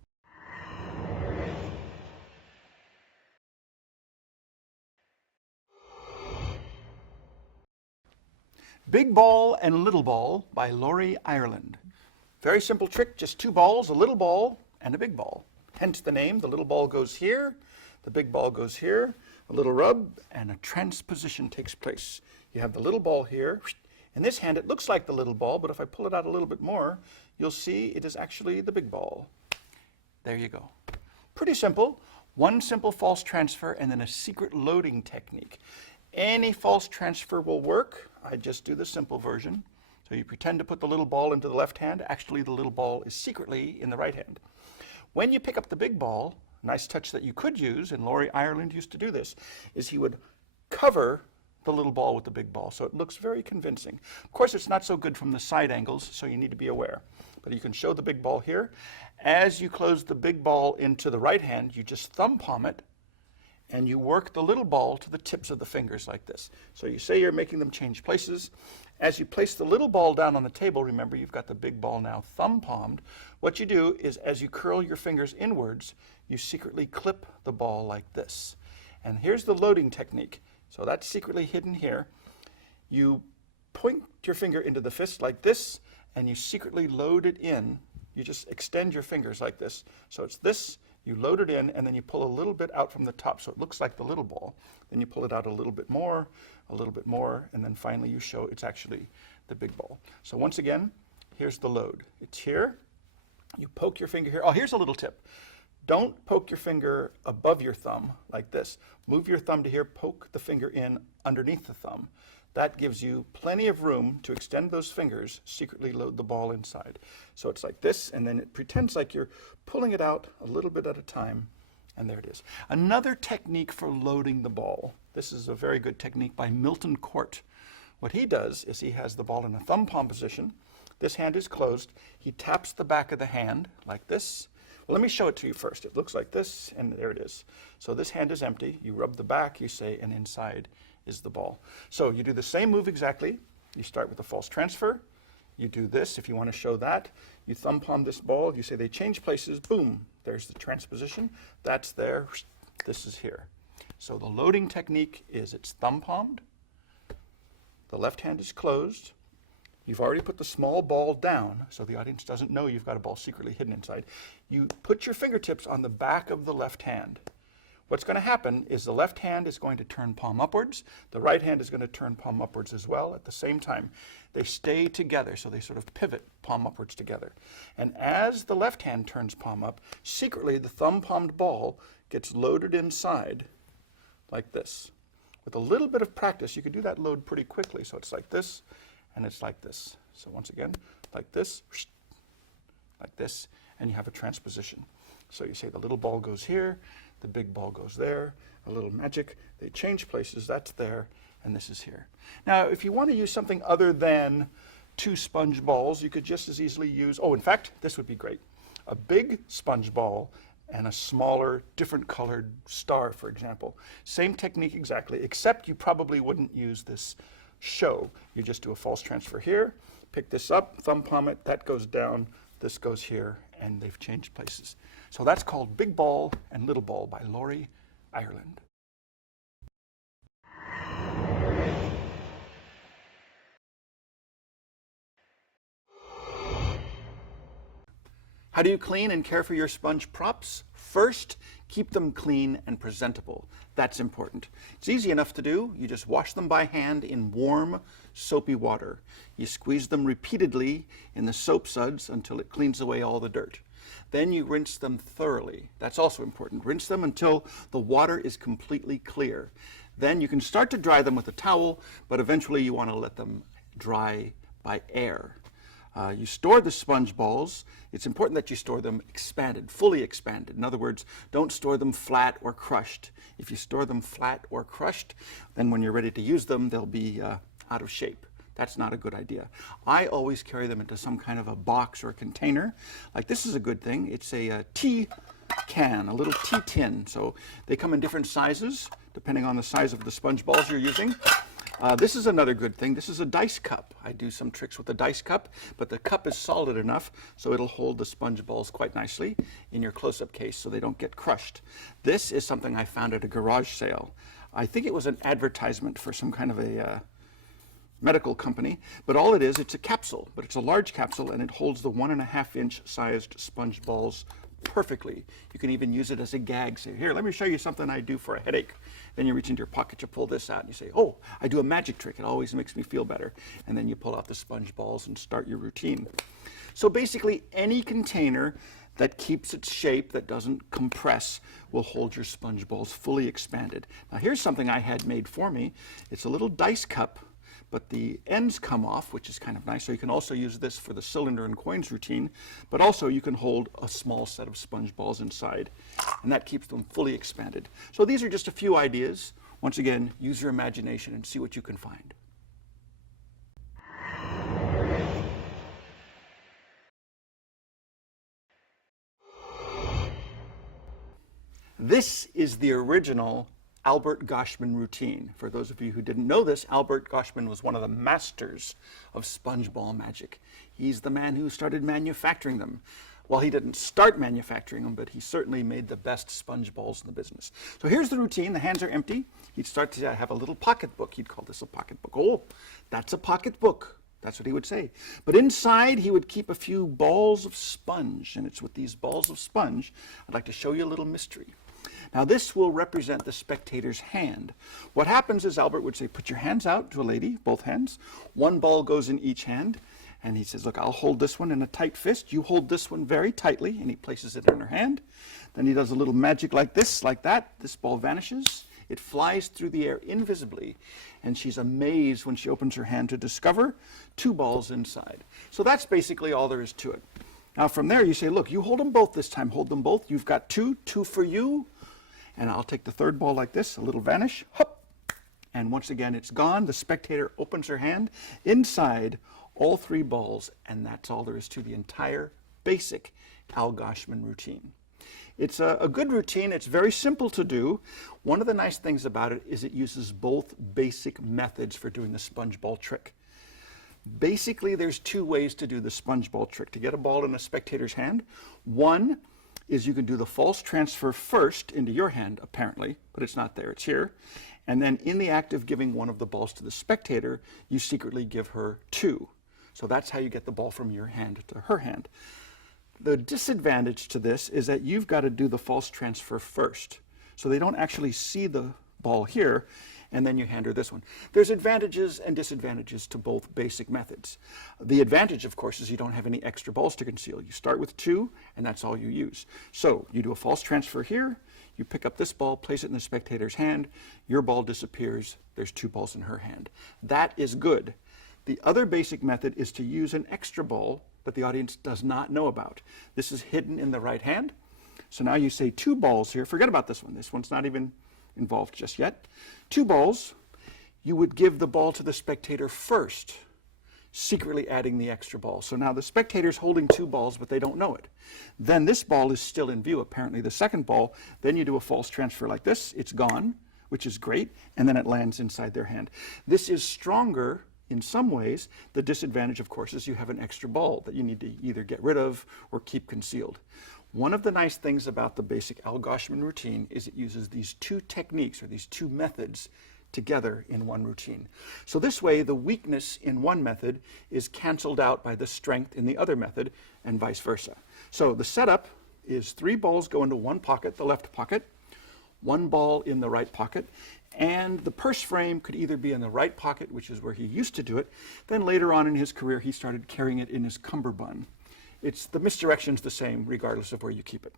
Big Ball and Little Ball by Laurie Ireland. Very simple trick, just 2 balls, a little ball and a big ball. Hence the name. The little ball goes here, the big ball goes here, a little rub, and a transposition takes place. You have the little ball here. In this hand, it looks like the little ball, but if I pull it out a little bit more, you'll see it is actually the big ball. There you go. Pretty simple. 1 simple false transfer and then a secret loading technique. Any false transfer will work. I just do the simple version. So you pretend to put the little ball into the left hand. Actually, the little ball is secretly in the right hand. When you pick up the big ball, a nice touch that you could use, and Laurie Ireland used to do this, is he would cover the little ball with the big ball, so it looks very convincing. Of course, it's not so good from the side angles, so you need to be aware. But you can show the big ball here. As you close the big ball into the right hand, you just thumb palm it, and you work the little ball to the tips of the fingers like this. So you say you're making them change places. As you place the little ball down on the table, remember you've got the big ball now thumb palmed. What you do is as you curl your fingers inwards, you secretly clip the ball like this. And here's the loading technique. So that's secretly hidden here. You point your finger into the fist like this, and you secretly load it in. You just extend your fingers like this. So it's this. You load it in, and then you pull a little bit out from the top so it looks like the little ball. Then you pull it out a little bit more, and then finally you show it's actually the big ball. So once again, here's the load. It's here. You poke your finger here. Oh, here's a little tip. Don't poke your finger above your thumb like this. Move your thumb to here, poke the finger in underneath the thumb. That gives you plenty of room to extend those fingers, secretly load the ball inside. So it's like this, and then it pretends like you're pulling it out a little bit at a time, and there it is. Another technique for loading the ball. This is a very good technique by Milton Court. What he does is he has the ball in a thumb palm position. This hand is closed. He taps the back of the hand like this. Well, let me show it to you first. It looks like this, and there it is. So this hand is empty. You rub the back, you say, and inside is the ball. So you do the same move exactly. You start with a false transfer. You do this if you want to show that. You thumb palm this ball. You say they change places. Boom. There's the transposition. That's there. This is here. So the loading technique is it's thumb palmed. The left hand is closed. You've already put the small ball down, so the audience doesn't know you've got a ball secretly hidden inside. You put your fingertips on the back of the left hand. What's going to happen is the left hand is going to turn palm upwards. The right hand is going to turn palm upwards as well at the same time. They stay together, so they sort of pivot palm upwards together. And as the left hand turns palm up, secretly the thumb palmed ball gets loaded inside like this. With a little bit of practice, you can do that load pretty quickly. So it's like this, and it's like this. So once again, like this, and you have a transposition. So you say the little ball goes here, the big ball goes there, a little magic, they change places, that's there, and this is here. Now, if you want to use something other than 2 sponge balls, you could just as easily use, oh, in fact, this would be great. A big sponge ball and a smaller, different colored star, for example. Same technique exactly, except you probably wouldn't use this show. You just do a false transfer here, pick this up, thumb palm it, that goes down, this goes here, and they've changed places. So that's called Big Ball and Little Ball by Laurie Ireland. How do you clean and care for your sponge props? First, keep them clean and presentable. That's important. It's easy enough to do. You just wash them by hand in warm, soapy water. You squeeze them repeatedly in the soap suds until it cleans away all the dirt. Then you rinse them thoroughly. That's also important. Rinse them until the water is completely clear. Then you can start to dry them with a towel, but eventually you want to let them dry by air. You store the sponge balls. It's important that you store them expanded, fully expanded. In other words, don't store them flat or crushed. If you store them flat or crushed, then when you're ready to use them, they'll be out of shape. That's not a good idea. I always carry them into some kind of a box or a container. Like this is a good thing. It's a tea can, a little tea tin. So they come in different sizes, depending on the size of the sponge balls you're using. This is another good thing. This is a dice cup. I do some tricks with the dice cup, but the cup is solid enough so it'll hold the sponge balls quite nicely in your close-up case so they don't get crushed. This is something I found at a garage sale. I think it was an advertisement for some kind of a medical company, but all it is, it's a capsule, but it's a large capsule and it holds the 1.5-inch sized sponge balls perfectly. You can even use it as a gag. Say, here, let me show you something I do for a headache. Then you reach into your pocket, you pull this out, and you say, oh, I do a magic trick. It always makes me feel better. And then you pull out the sponge balls and start your routine. So basically, any container that keeps its shape, that doesn't compress, will hold your sponge balls fully expanded. Now here's something I had made for me. It's a little dice cup, but the ends come off, which is kind of nice. So you can also use this for the cylinder and coins routine, but also you can hold a small set of sponge balls inside, and that keeps them fully expanded. So these are just a few ideas. Once again, use your imagination and see what you can find. This is the original Albert Goshman routine. For those of you who didn't know this, Albert Goshman was one of the masters of sponge ball magic. He's the man who started manufacturing them. Well, he didn't start manufacturing them, but he certainly made the best sponge balls in the business. So here's the routine. The hands are empty. He'd start to have a little pocket book. He'd call this a pocket book. Oh, that's a pocket book. That's what he would say. But inside, he would keep a few balls of sponge. And it's with these balls of sponge, I'd like to show you a little mystery. Now this will represent the spectator's hand. What happens is Albert would say, put your hands out to a lady, both hands. One ball goes in each hand. And he says, look, I'll hold this one in a tight fist. You hold this one very tightly. And he places it in her hand. Then he does a little magic like this, like that. This ball vanishes. It flies through the air invisibly. And she's amazed when she opens her hand to discover 2 balls inside. So that's basically all there is to it. Now from there you say, look, you hold them both this time. Hold them both. You've got 2 for you. And I'll take the third ball like this, a little vanish, hop, and once again it's gone. The spectator opens her hand. Inside, all 3 balls, and that's all there is to the entire basic Al Goshman routine. It's a good routine. It's very simple to do. One of the nice things about it is it uses both basic methods for doing the sponge ball trick. Basically, there's 2 ways to do the sponge ball trick. To get a ball in a spectator's hand, one is you can do the false transfer first into your hand, apparently, but it's not there, it's here. And then in the act of giving one of the balls to the spectator, you secretly give her 2. So that's how you get the ball from your hand to her hand. The disadvantage to this is that you've got to do the false transfer first. So they don't actually see the ball here, and then you hand her this one. There's advantages and disadvantages to both basic methods. The advantage, of course, is you don't have any extra balls to conceal. You start with 2, and that's all you use. So you do a false transfer here, you pick up this ball, place it in the spectator's hand, your ball disappears, there's 2 balls in her hand. That is good. The other basic method is to use an extra ball that the audience does not know about. This is hidden in the right hand. So now you say 2 balls here. Forget about this one. This one's not even involved just yet. 2 balls. You would give the ball to the spectator first, secretly adding the extra ball. So now the spectator's holding 2 balls, but they don't know it. Then this ball is still in view, apparently the second ball. Then you do a false transfer like this. It's gone, which is great, and then it lands inside their hand. This is stronger in some ways. The disadvantage, of course, is you have an extra ball that you need to either get rid of or keep concealed. One of the nice things about the basic Al Goshman routine is it uses these 2 techniques, or these 2 methods, together in one routine. So this way, the weakness in one method is canceled out by the strength in the other method, and vice versa. So the setup is 3 balls go into one pocket, the left pocket, 1 ball in the right pocket, and the purse frame could either be in the right pocket, which is where he used to do it, then later on in his career he started carrying it in his cummerbund. The misdirection's the same regardless of where you keep it.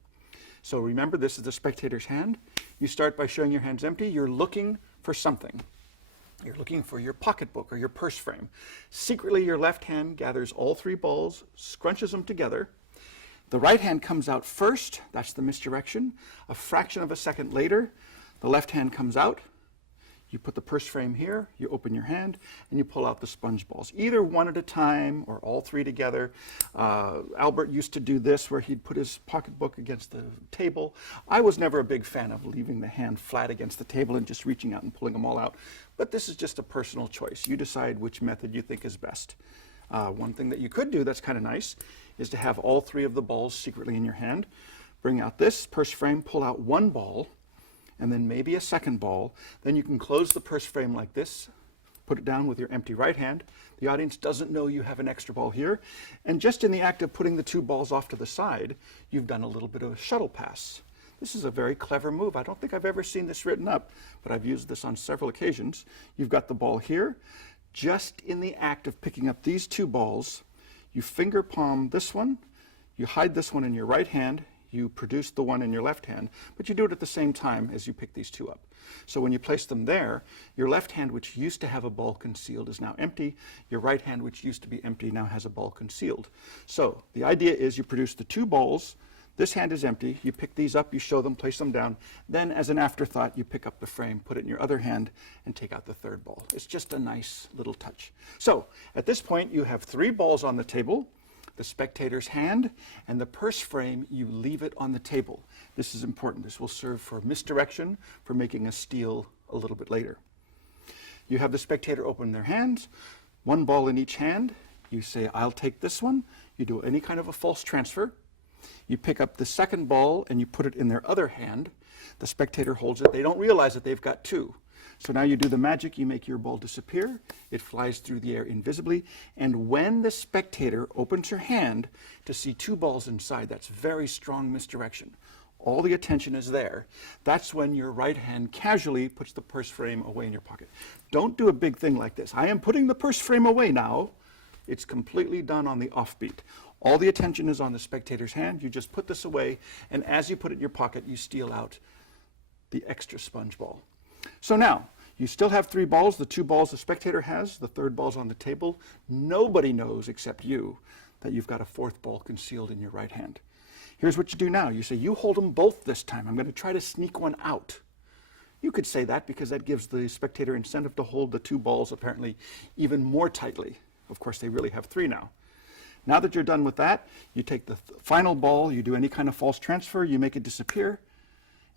So remember, this is the spectator's hand. You start by showing your hands empty. You're looking for something. You're looking for your pocketbook or your purse frame. Secretly, your left hand gathers all 3 balls, scrunches them together. The right hand comes out first. That's the misdirection. A fraction of a second later, the left hand comes out. You put the purse frame here, you open your hand, and you pull out the sponge balls, either one at a time or all 3 together. Albert used to do this where he'd put his pocketbook against the table. I was never a big fan of leaving the hand flat against the table and just reaching out and pulling them all out. But this is just a personal choice. You decide which method you think is best. One thing that you could do that's kind of nice is to have all 3 of the balls secretly in your hand. Bring out this purse frame, pull out 1 ball, and then maybe a second ball. Then you can close the purse frame like this, put it down with your empty right hand. The audience doesn't know you have an extra ball here. And just in the act of putting the 2 balls off to the side, you've done a little bit of a shuttle pass. This is a very clever move. I don't think I've ever seen this written up, but I've used this on several occasions. You've got the ball here. Just in the act of picking up these 2 balls, you finger palm this one, you hide this one in your right hand, you produce the one in your left hand, but you do it at the same time as you pick these 2 up. So when you place them there, your left hand, which used to have a ball concealed, is now empty. Your right hand, which used to be empty, now has a ball concealed. So the idea is you produce the 2 balls. This hand is empty. You pick these up, you show them, place them down. Then, as an afterthought, you pick up the frame, put it in your other hand, and take out the 3rd ball. It's just a nice little touch. So at this point, you have 3 balls on the table. The spectator's hand, and the purse frame, you leave it on the table. This is important. This will serve for misdirection, for making a steal a little bit later. You have the spectator open their hands, 1 ball in each hand. You say, I'll take this one. You do any kind of a false transfer. You pick up the 2nd ball and you put it in their other hand. The spectator holds it. They don't realize that they've got 2. So now you do the magic, you make your ball disappear, it flies through the air invisibly, and when the spectator opens her hand to see 2 balls inside, that's very strong misdirection. All the attention is there. That's when your right hand casually puts the purse frame away in your pocket. Don't do a big thing like this. I am putting the purse frame away now. It's completely done on the offbeat. All the attention is on the spectator's hand. You just put this away, and as you put it in your pocket, you steal out the extra sponge ball. So now, you still have 3 balls, the 2 balls the spectator has, the 3rd ball's on the table. Nobody knows except you that you've got a 4th ball concealed in your right hand. Here's what you do now. You say, you hold them both this time. I'm going to try to sneak one out. You could say that because that gives the spectator incentive to hold the 2 balls apparently even more tightly. Of course, they really have 3 now. Now that you're done with that, you take the final ball, you do any kind of false transfer, you make it disappear,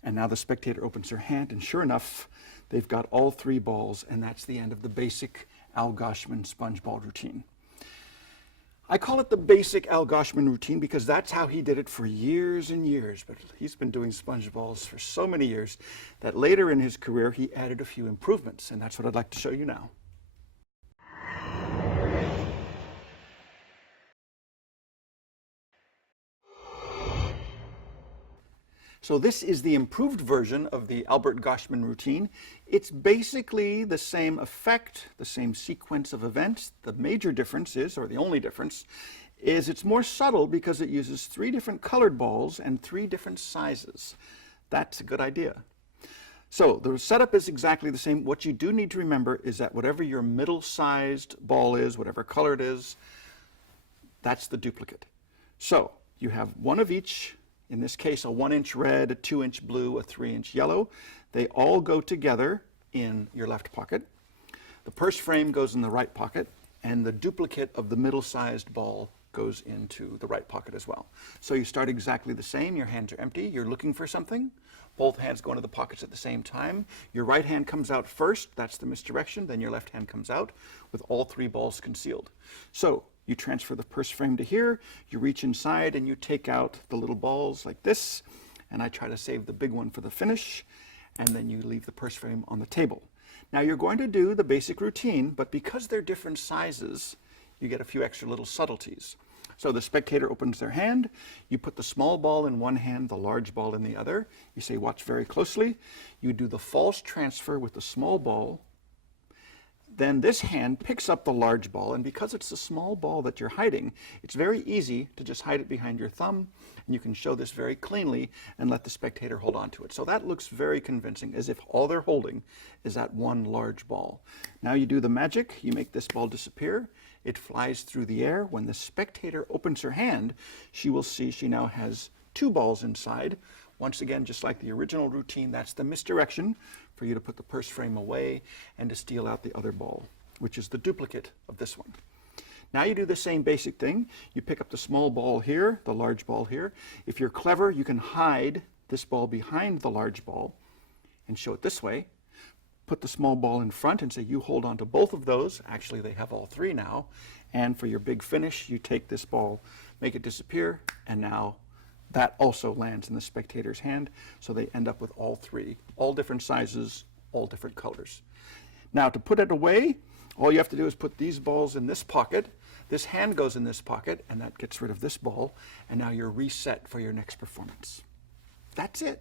and now the spectator opens her hand, and sure enough, they've got all 3 balls, and that's the end of the basic Al Goshman sponge ball routine. I call it the basic Al Goshman routine because that's how he did it for years and years, but he's been doing sponge balls for so many years that later in his career he added a few improvements, and that's what I'd like to show you now. So this is the improved version of the Albert Goshman routine. It's basically the same effect, the same sequence of events. The major difference is, or the only difference, is it's more subtle because it uses 3 different colored balls and 3 different sizes. That's a good idea. So the setup is exactly the same. What you do need to remember is that whatever your middle-sized ball is, whatever color it is, that's the duplicate. So you have 1 of each. In this case, a 1-inch red, a 2-inch blue, a 3-inch yellow. They all go together in your left pocket. The purse frame goes in the right pocket, and the duplicate of the middle-sized ball goes into the right pocket as well. So you start exactly the same. Your hands are empty. You're looking for something. Both hands go into the pockets at the same time. Your right hand comes out first. That's the misdirection. Then your left hand comes out with all 3 balls concealed. So you transfer the purse frame to here, you reach inside and you take out the little balls like this, and I try to save the big one for the finish, and then you leave the purse frame on the table. Now you're going to do the basic routine, but because they're different sizes, you get a few extra little subtleties. So the spectator opens their hand, you put the small ball in one hand, the large ball in the other. You say, watch very closely. You do the false transfer with the small ball. Then this hand picks up the large ball, and because it's the small ball that you're hiding, it's very easy to just hide it behind your thumb, and you can show this very cleanly and let the spectator hold on to it. So that looks very convincing, as if all they're holding is that one large ball. Now you do the magic, you make this ball disappear, it flies through the air. When the spectator opens her hand, she will see she now has two balls inside. Once again, just like the original routine, that's the misdirection for you to put the purse frame away and to steal out the other ball, which is the duplicate of this one. Now you do the same basic thing. You pick up the small ball here, the large ball here. If you're clever, you can hide this ball behind the large ball and show it this way. Put the small ball in front and say, you hold on to both of those. Actually, they have all three now. And for your big finish, you take this ball, make it disappear, and now that also lands in the spectator's hand, so they end up with all three, all different sizes, all different colors. Now to put it away, all you have to do is put these balls in this pocket, this hand goes in this pocket, and that gets rid of this ball, and now you're reset for your next performance. That's it.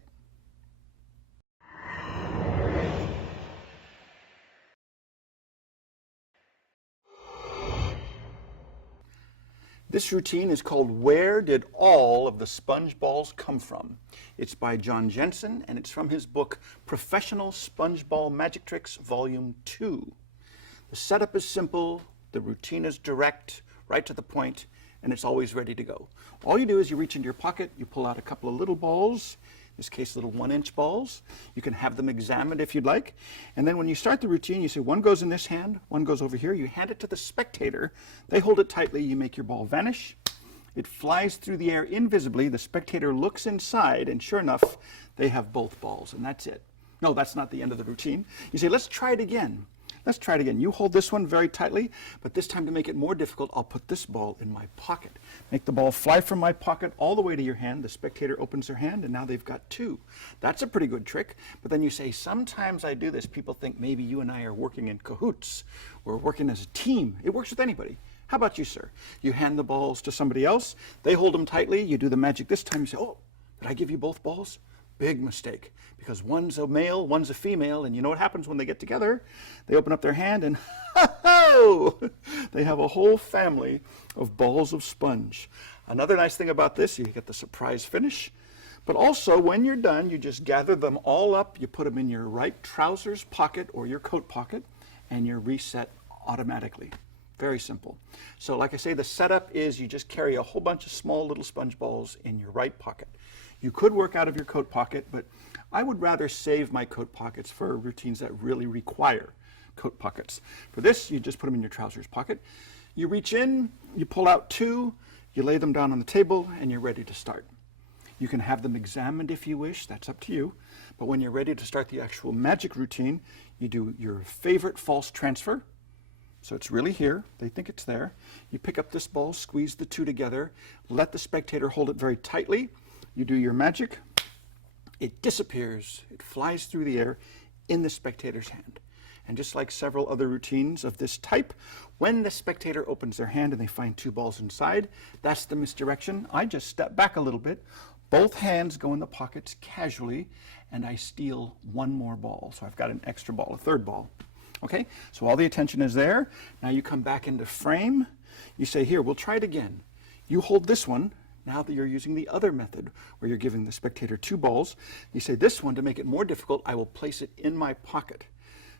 This routine is called Where Did All of the Sponge Balls Come From? It's by John Jensen, and it's from his book Professional Sponge Ball Magic Tricks Volume 2. The setup is simple, the routine is direct, right to the point, and it's always ready to go. All you do is you reach into your pocket, you pull out a couple of little balls, in this case little 1-inch balls. You can have them examined if you'd like. And then when you start the routine, you say one goes in this hand, one goes over here. You hand it to the spectator. They hold it tightly. You make your ball vanish. It flies through the air invisibly. The spectator looks inside, and sure enough, they have both balls, and that's it. No, that's not the end of the routine. You say, let's try it again. Let's try it again. You hold this one very tightly, but this time to make it more difficult, I'll put this ball in my pocket. Make the ball fly from my pocket all the way to your hand. The spectator opens their hand, and now they've got two. That's a pretty good trick. But then you say, sometimes I do this. People think maybe you and I are working in cahoots. We're working as a team. It works with anybody. How about you, sir? You hand the balls to somebody else. They hold them tightly. You do the magic this time. You say, oh, did I give you both balls? Big mistake, because one's a male, one's a female, and you know what happens when they get together? They open up their hand and ho-ho! They have a whole family of balls of sponge. Another nice thing about this, you get the surprise finish, but also when you're done, you just gather them all up, you put them in your right trousers pocket or your coat pocket, and you're reset automatically. Very simple. So like I say, the setup is you just carry a whole bunch of small little sponge balls in your right pocket. You could work out of your coat pocket, but I would rather save my coat pockets for routines that really require coat pockets. For this, you just put them in your trousers pocket. You reach in, you pull out two, you lay them down on the table, and you're ready to start. You can have them examined if you wish, that's up to you. But when you're ready to start the actual magic routine, you do your favorite false transfer. So it's really here, they think it's there. You pick up this ball, squeeze the two together, let the spectator hold it very tightly. You do your magic, it disappears, it flies through the air in the spectator's hand. And just like several other routines of this type, when the spectator opens their hand and they find two balls inside, that's the misdirection. I just step back a little bit, both hands go in the pockets casually, and I steal one more ball. So I've got an extra ball, a third ball. Okay, so all the attention is there. Now you come back into frame. You say, here, we'll try it again. You hold this one. Now that you're using the other method where you're giving the spectator two balls, you say this one, to make it more difficult, I will place it in my pocket.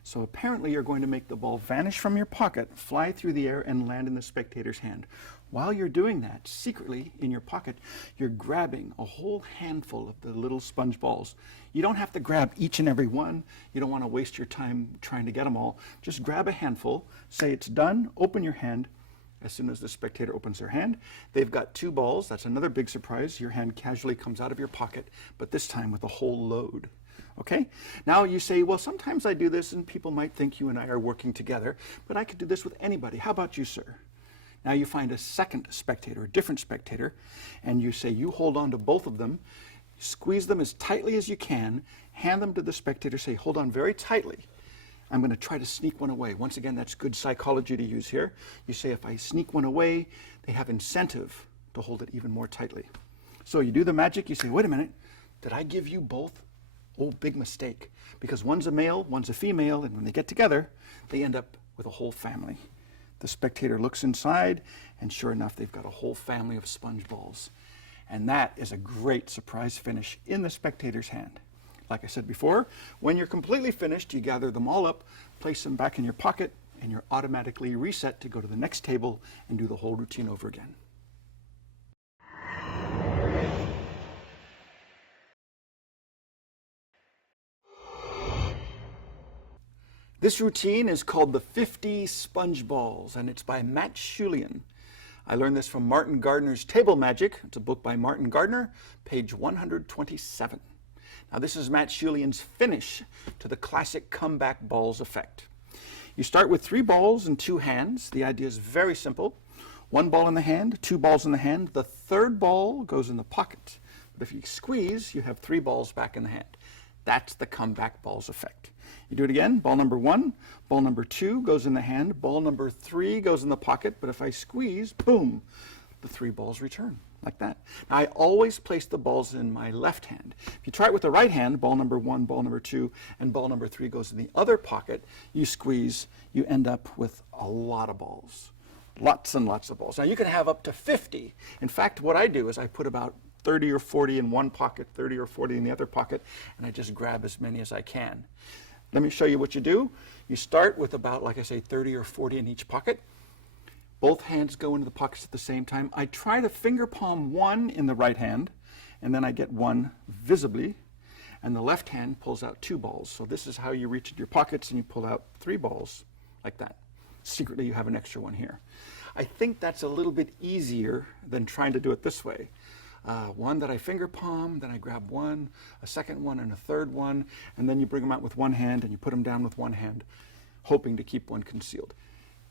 So apparently you're going to make the ball vanish from your pocket, fly through the air, and land in the spectator's hand. While you're doing that, secretly in your pocket, you're grabbing a whole handful of the little sponge balls. You don't have to grab each and every one. You don't want to waste your time trying to get them all. Just grab a handful, say it's done, open your hand. As soon as the spectator opens their hand, they've got two balls. That's another big surprise. Your hand casually comes out of your pocket, but this time with a whole load. Okay? Now you say, well, sometimes I do this and people might think you and I are working together, but I could do this with anybody. How about you, sir? Now you find a second spectator, a different spectator, and you say you hold on to both of them, squeeze them as tightly as you can, hand them to the spectator, say hold on very tightly. I'm going to try to sneak one away. Once again, that's good psychology to use here. You say if I sneak one away, they have incentive to hold it even more tightly. So you do the magic, you say, wait a minute, did I give you both? Oh, big mistake. Because one's a male, one's a female, and when they get together, they end up with a whole family. The spectator looks inside, and sure enough, they've got a whole family of sponge balls. And that is a great surprise finish in the spectator's hand. Like I said before, when you're completely finished, you gather them all up, place them back in your pocket, and you're automatically reset to go to the next table and do the whole routine over again. This routine is called the 50 Sponge Balls, and it's by Matt Schulian. I learned this from Martin Gardner's Table Magic. It's a book by Martin Gardner, page 127. Now this is Matt Schulian's finish to the classic comeback balls effect. You start with 3 balls in 2 hands. The idea is very simple. 1 ball in the hand, 2 balls in the hand. The 3rd ball goes in the pocket. But if you squeeze, you have 3 balls back in the hand. That's the comeback balls effect. You do it again. Ball number 1, ball number 2 goes in the hand, ball number 3 goes in the pocket, but if I squeeze, boom, the 3 balls return, like that. Now I always place the balls in my left hand. If you try it with the right hand, ball number 1, ball number 2, and ball number 3 goes in the other pocket, you squeeze, you end up with a lot of balls. Lots and lots of balls. Now you can have up to 50. In fact, what I do is I put about 30 or 40 in one pocket, 30 or 40 in the other pocket, and I just grab as many as I can. Let me show you what you do. You start with about, like I say, 30 or 40 in each pocket. Both hands go into the pockets at the same time. I try to finger palm 1 in the right hand, and then I get 1 visibly, and the left hand pulls out 2 balls. So this is how you reach into your pockets and you pull out 3 balls, like that. Secretly, you have an extra one here. I think that's a little bit easier than trying to do it this way. One that I finger palm, then I grab 1, a second one, and a third one, and then you bring them out with 1 hand and you put them down with 1 hand, hoping to keep 1 concealed.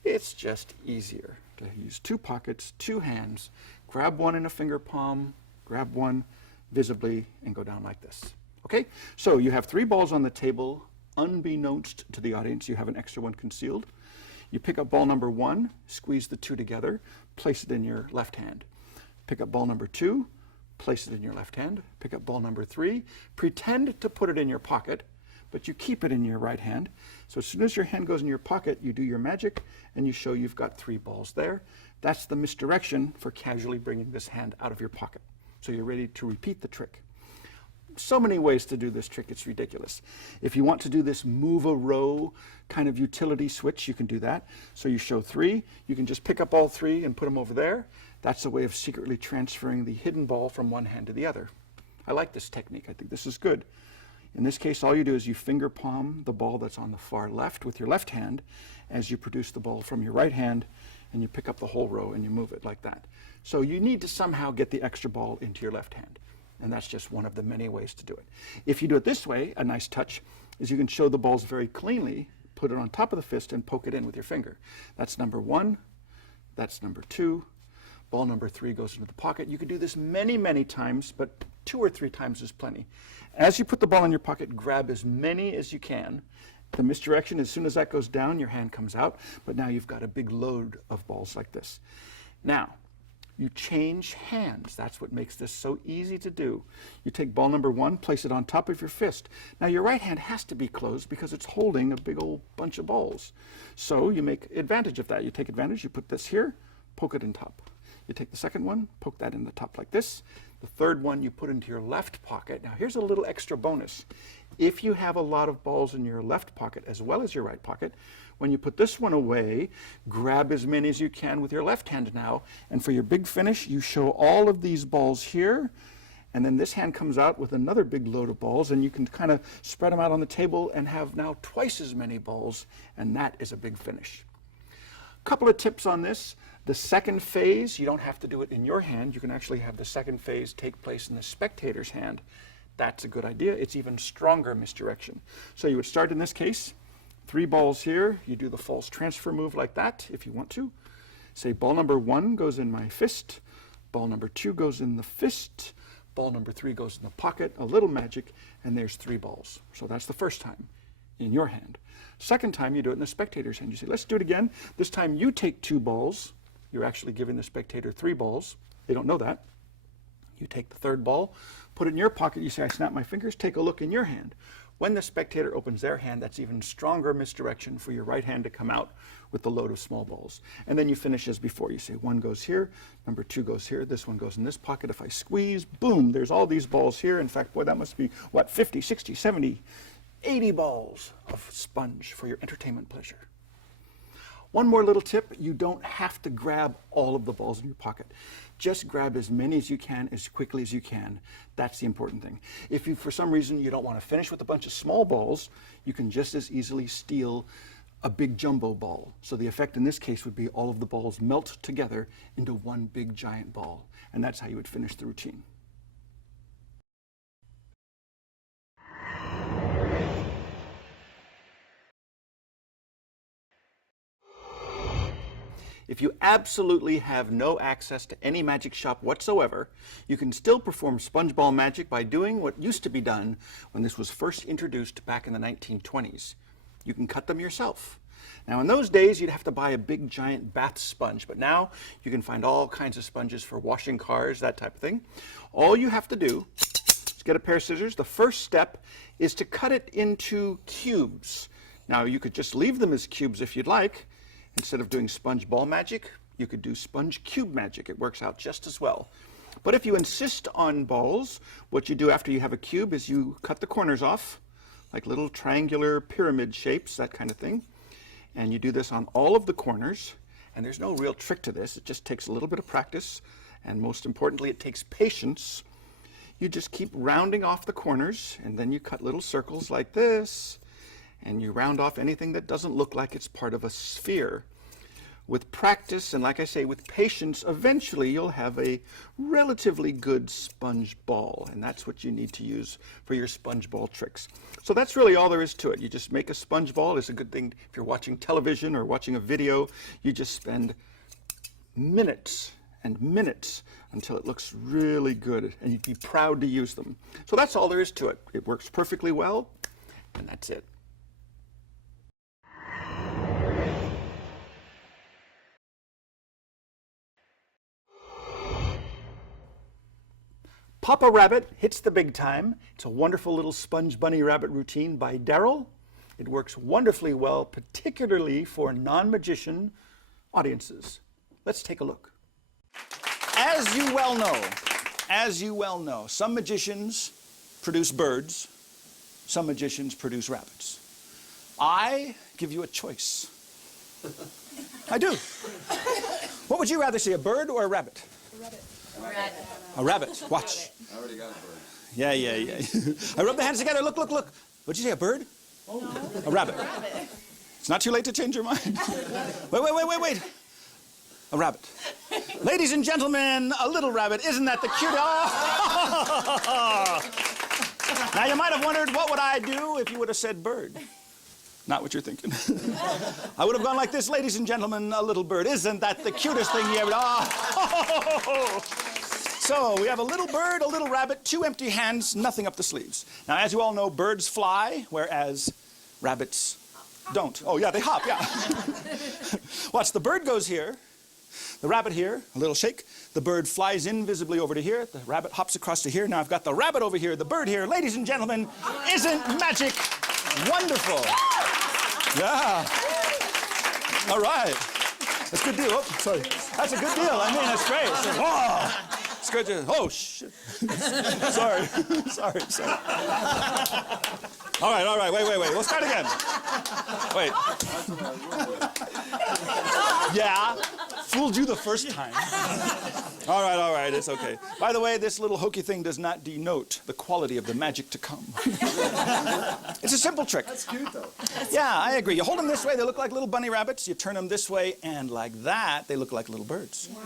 It's just easier to use 2 pockets, 2 hands, grab 1 in a finger palm, grab 1 visibly, and go down like this. Okay, so you have 3 balls on the table. Unbeknownst to the audience, you have an extra one concealed. You pick up ball number 1, squeeze the 2 together, place it in your left hand. Pick up ball number 2, place it in your left hand. Pick up ball number 3, pretend to put it in your pocket, but you keep it in your right hand. So as soon as your hand goes in your pocket, you do your magic and you show you've got 3 balls there. That's the misdirection for casually bringing this hand out of your pocket. So you're ready to repeat the trick. So many ways to do this trick, it's ridiculous. If you want to do this move a row kind of utility switch, you can do that. So you show 3, you can just pick up all 3 and put them over there. That's a way of secretly transferring the hidden ball from one hand to the other. I like this technique. I think this is good. In this case, all you do is you finger palm the ball that's on the far left with your left hand as you produce the ball from your right hand, and you pick up the whole row and you move it like that. So you need to somehow get the extra ball into your left hand. And that's just one of the many ways to do it. If you do it this way, a nice touch is you can show the balls very cleanly, put it on top of the fist and poke it in with your finger. That's number 1, that's number 2, ball number 3 goes into the pocket. You can do this many, many times, but 2 or 3 times is plenty. As you put the ball in your pocket, grab as many as you can. The misdirection, as soon as that goes down, your hand comes out, but now you've got a big load of balls like this. Now, you change hands. That's what makes this so easy to do. You take ball number 1, place it on top of your fist. Now your right hand has to be closed because it's holding a big old bunch of balls. So you make advantage of that. You take advantage, you put this here, poke it in top. You take the second one, poke that in the top like this. The third one you put into your left pocket. Now here's a little extra bonus. If you have a lot of balls in your left pocket as well as your right pocket, when you put this one away, grab as many as you can with your left hand now, and for your big finish, you show all of these balls here, and then this hand comes out with another big load of balls, and you can kind of spread them out on the table and have now twice as many balls, and that is a big finish. A couple of tips on this. The second phase, you don't have to do it in your hand. You can actually have the second phase take place in the spectator's hand. That's a good idea. It's even stronger misdirection. So you would start in this case, 3 balls here. You do the false transfer move like that if you want to. Say ball number 1 goes in my fist, ball number 2 goes in the fist, ball number 3 goes in the pocket, a little magic, and there's 3 balls. So that's the first time. in your hand. Second time, you do it in the spectator's hand. You say, let's do it again. This time you take 2 balls. You're actually giving the spectator 3 balls. They don't know that. You take the 3rd ball, put it in your pocket. You say, I snap my fingers. Take a look in your hand. When the spectator opens their hand, that's even stronger misdirection for your right hand to come out with the load of small balls. And then you finish as before. You say 1 goes here, number 2 goes here, this one goes in this pocket. If I squeeze, boom, there's all these balls here. In fact, boy, that must be, what, 50, 60, 70, 80 balls of sponge for your entertainment pleasure. One more little tip, you don't have to grab all of the balls in your pocket. Just grab as many as you can, as quickly as you can. That's the important thing. If you, for some reason, you don't want to finish with a bunch of small balls, you can just as easily steal a big jumbo ball. So the effect in this case would be all of the balls melt together into one big giant ball. And that's how you would finish the routine. If you absolutely have no access to any magic shop whatsoever, you can still perform sponge ball magic by doing what used to be done when this was first introduced back in the 1920s. You can cut them yourself. Now in those days you'd have to buy a big giant bath sponge, but now you can find all kinds of sponges for washing cars, that type of thing. All you have to do is get a pair of scissors. The first step is to cut it into cubes. Now you could just leave them as cubes if you'd like. Instead of doing sponge ball magic, you could do sponge cube magic. It works out just as well. But if you insist on balls, what you do after you have a cube is you cut the corners off, like little triangular pyramid shapes, that kind of thing. And you do this on all of the corners. And there's no real trick to this. It just takes a little bit of practice. And most importantly, it takes patience. You just keep rounding off the corners, and then you cut little circles like this. And you round off anything that doesn't look like it's part of a sphere. With practice, and like I say, with patience, eventually you'll have a relatively good sponge ball. And that's what you need to use for your sponge ball tricks. So that's really all there is to it. You just make a sponge ball. It's a good thing if you're watching television or watching a video. You just spend minutes and minutes until it looks really good. And you'd be proud to use them. So that's all there is to it. It works perfectly well, and that's it. Papa Rabbit hits the big time. It's a wonderful little sponge bunny rabbit routine by Daryl. It works wonderfully well, particularly for non-magician audiences. Let's take a look. As you well know, some magicians produce birds, some magicians produce rabbits. I give you a choice. I do. What would you rather see, a bird or a rabbit? A rabbit. A rabbit. Watch. I already got a bird. Yeah. I rub the hands together. Look. What'd you say, a bird? Oh, no. A rabbit. It's not too late to change your mind. Wait. A rabbit. Ladies and gentlemen, a little rabbit. Isn't that the cute? Oh! Now you might have wondered, what would I do if you would have said bird? Not what you're thinking. I would have gone like this, ladies and gentlemen, a little bird. Isn't that the cutest thing you ever... Oh! So we have a little bird, a little rabbit, 2 empty hands, nothing up the sleeves. Now, as you all know, birds fly, whereas rabbits don't. Oh, yeah, they hop, yeah. Watch, the bird goes here, the rabbit here, a little shake. The bird flies invisibly over to here. The rabbit hops across to here. Now I've got the rabbit over here, the bird here. Ladies and gentlemen, isn't magic wonderful? Yeah. All right. That's a good deal. Oh, sorry. That's a good deal. I mean, that's great. Whoa. It's good to... Oh, shit. Sorry. Sorry. All right. Wait. We'll start again. Wait. Yeah. Fooled you the first time. All right. It's okay. By the way, this little hokey thing does not denote the quality of the magic to come. It's a simple trick. That's cute, though. Yeah, I agree. You hold them this way, they look like little bunny rabbits. You turn them this way, and like that, they look like little birds. Wow.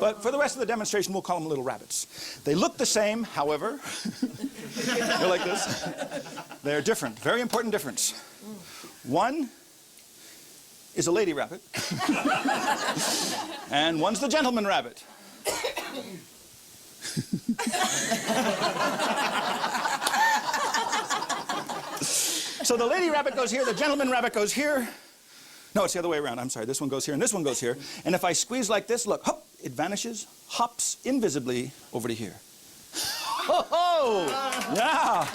But for the rest of the demonstration, we'll call them little rabbits. They look the same, however. They're like this. They're different. Very important difference. One is a lady rabbit, and one's the gentleman rabbit. So the lady rabbit goes here, the gentleman rabbit goes here. No, it's the other way around. I'm sorry. This one goes here and this one goes here. And if I squeeze like this, look, hop, it vanishes, hops invisibly over to here. Oh, yeah.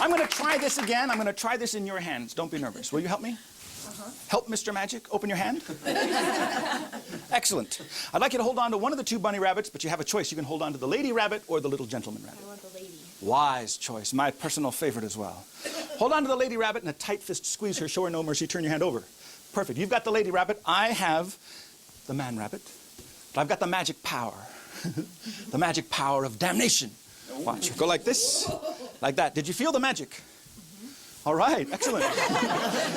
I'm going to try this again. I'm going to try this in your hands. Don't be nervous. Will you help me? Help, Mr. Magic. Open your hand. Excellent. I'd like you to hold on to one of the two bunny rabbits, but you have a choice. You can hold on to the lady rabbit or the little gentleman rabbit. I want the lady. Wise choice. My personal favorite as well. Hold on to the lady rabbit and a tight fist squeeze her. Show her no mercy. Turn your hand over. Perfect. You've got the lady rabbit. I have the man rabbit. But I've got the magic power. The magic power of damnation. Watch. Go like this. Like that. Did you feel the magic? All right, excellent.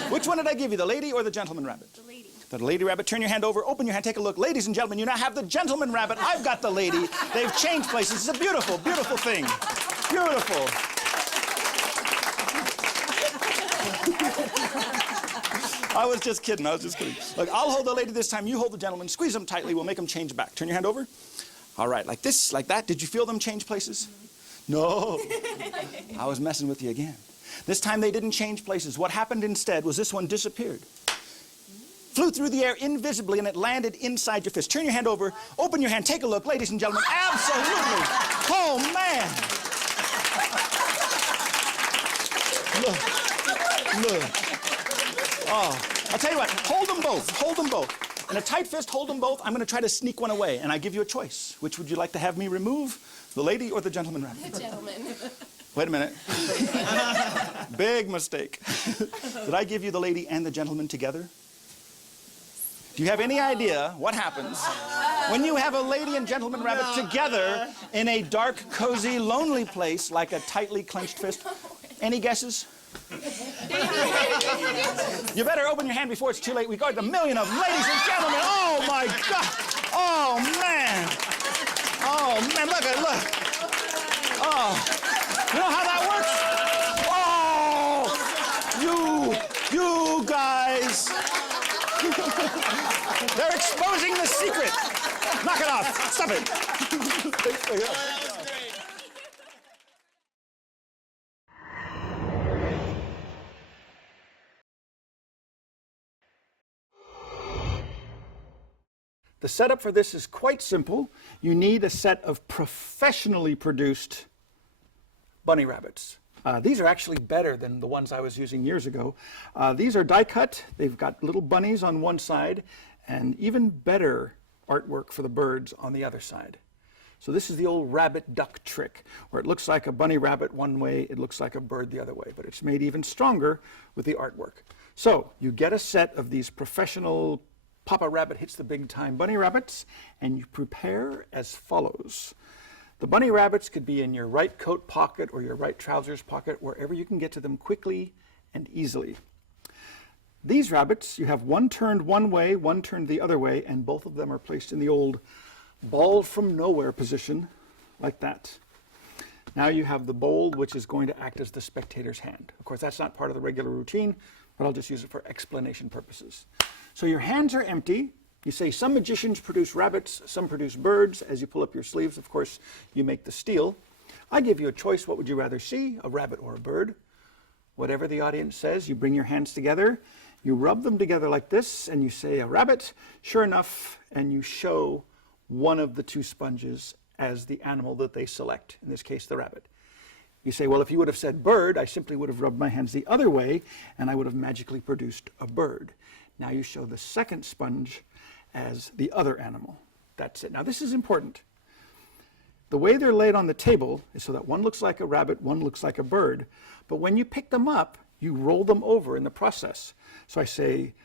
Which one did I give you, the lady or the gentleman rabbit? The lady. The lady rabbit. Turn your hand over, open your hand, take a look. Ladies and gentlemen, you now have the gentleman rabbit. I've got the lady. They've changed places. It's a beautiful, beautiful thing. Beautiful. I was just kidding. Look, I'll hold the lady this time. You hold the gentleman. Squeeze them tightly. We'll make them change back. Turn your hand over. All right, like this, like that. Did you feel them change places? No. I was messing with you again. This time they didn't change places. What happened instead was this one disappeared. Flew through the air invisibly and it landed inside your fist. Turn your hand over, open your hand, take a look, ladies and gentlemen. Absolutely. Oh, man. Look. Oh, I'll tell you what, hold them both. In a tight fist, hold them both. I'm going to try to sneak one away, and I give you a choice. Which would you like to have me remove, the lady or the gentleman rabbit? The gentleman. Wait a minute. Big mistake. Did I give you the lady and the gentleman together? Do you have any idea what happens when you have a lady and gentleman rabbit together in a dark, cozy, lonely place like a tightly clenched fist? Any guesses? You better open your hand before it's too late. We got a million of ladies and gentlemen. Oh, my God. Oh, man. Oh, man, look. Oh. You know how that works? Oh, you guys. They're exposing the secret. Knock it off. Stop it. The setup for this is quite simple. You need a set of professionally produced bunny rabbits. These are actually better than the ones I was using years ago. These are die cut. They've got little bunnies on one side and even better artwork for the birds on the other side. So this is the old rabbit duck trick, where it looks like a bunny rabbit one way, it looks like a bird the other way, but it's made even stronger with the artwork. So you get a set of these professional Papa Rabbit hits the big time bunny rabbits, and you prepare as follows. The bunny rabbits could be in your right coat pocket or your right trousers pocket, wherever you can get to them quickly and easily. These rabbits, you have one turned one way, one turned the other way, and both of them are placed in the old ball from nowhere position, like that. Now you have the bowl, which is going to act as the spectator's hand. Of course, that's not part of the regular routine, but I'll just use it for explanation purposes. So your hands are empty. You say some magicians produce rabbits, some produce birds. As you pull up your sleeves, of course, you make the steal. I give you a choice. What would you rather see, a rabbit or a bird? Whatever the audience says, you bring your hands together, you rub them together like this, and you say a rabbit, sure enough, and you show one of the two sponges as the animal that they select, in this case, the rabbit. You say, well, if you would have said bird, I simply would have rubbed my hands the other way, and I would have magically produced a bird. Now you show the second sponge as the other animal. That's it. Now this is important. The way they're laid on the table is so that one looks like a rabbit, one looks like a bird, but when you pick them up, you roll them over in the process. So I say,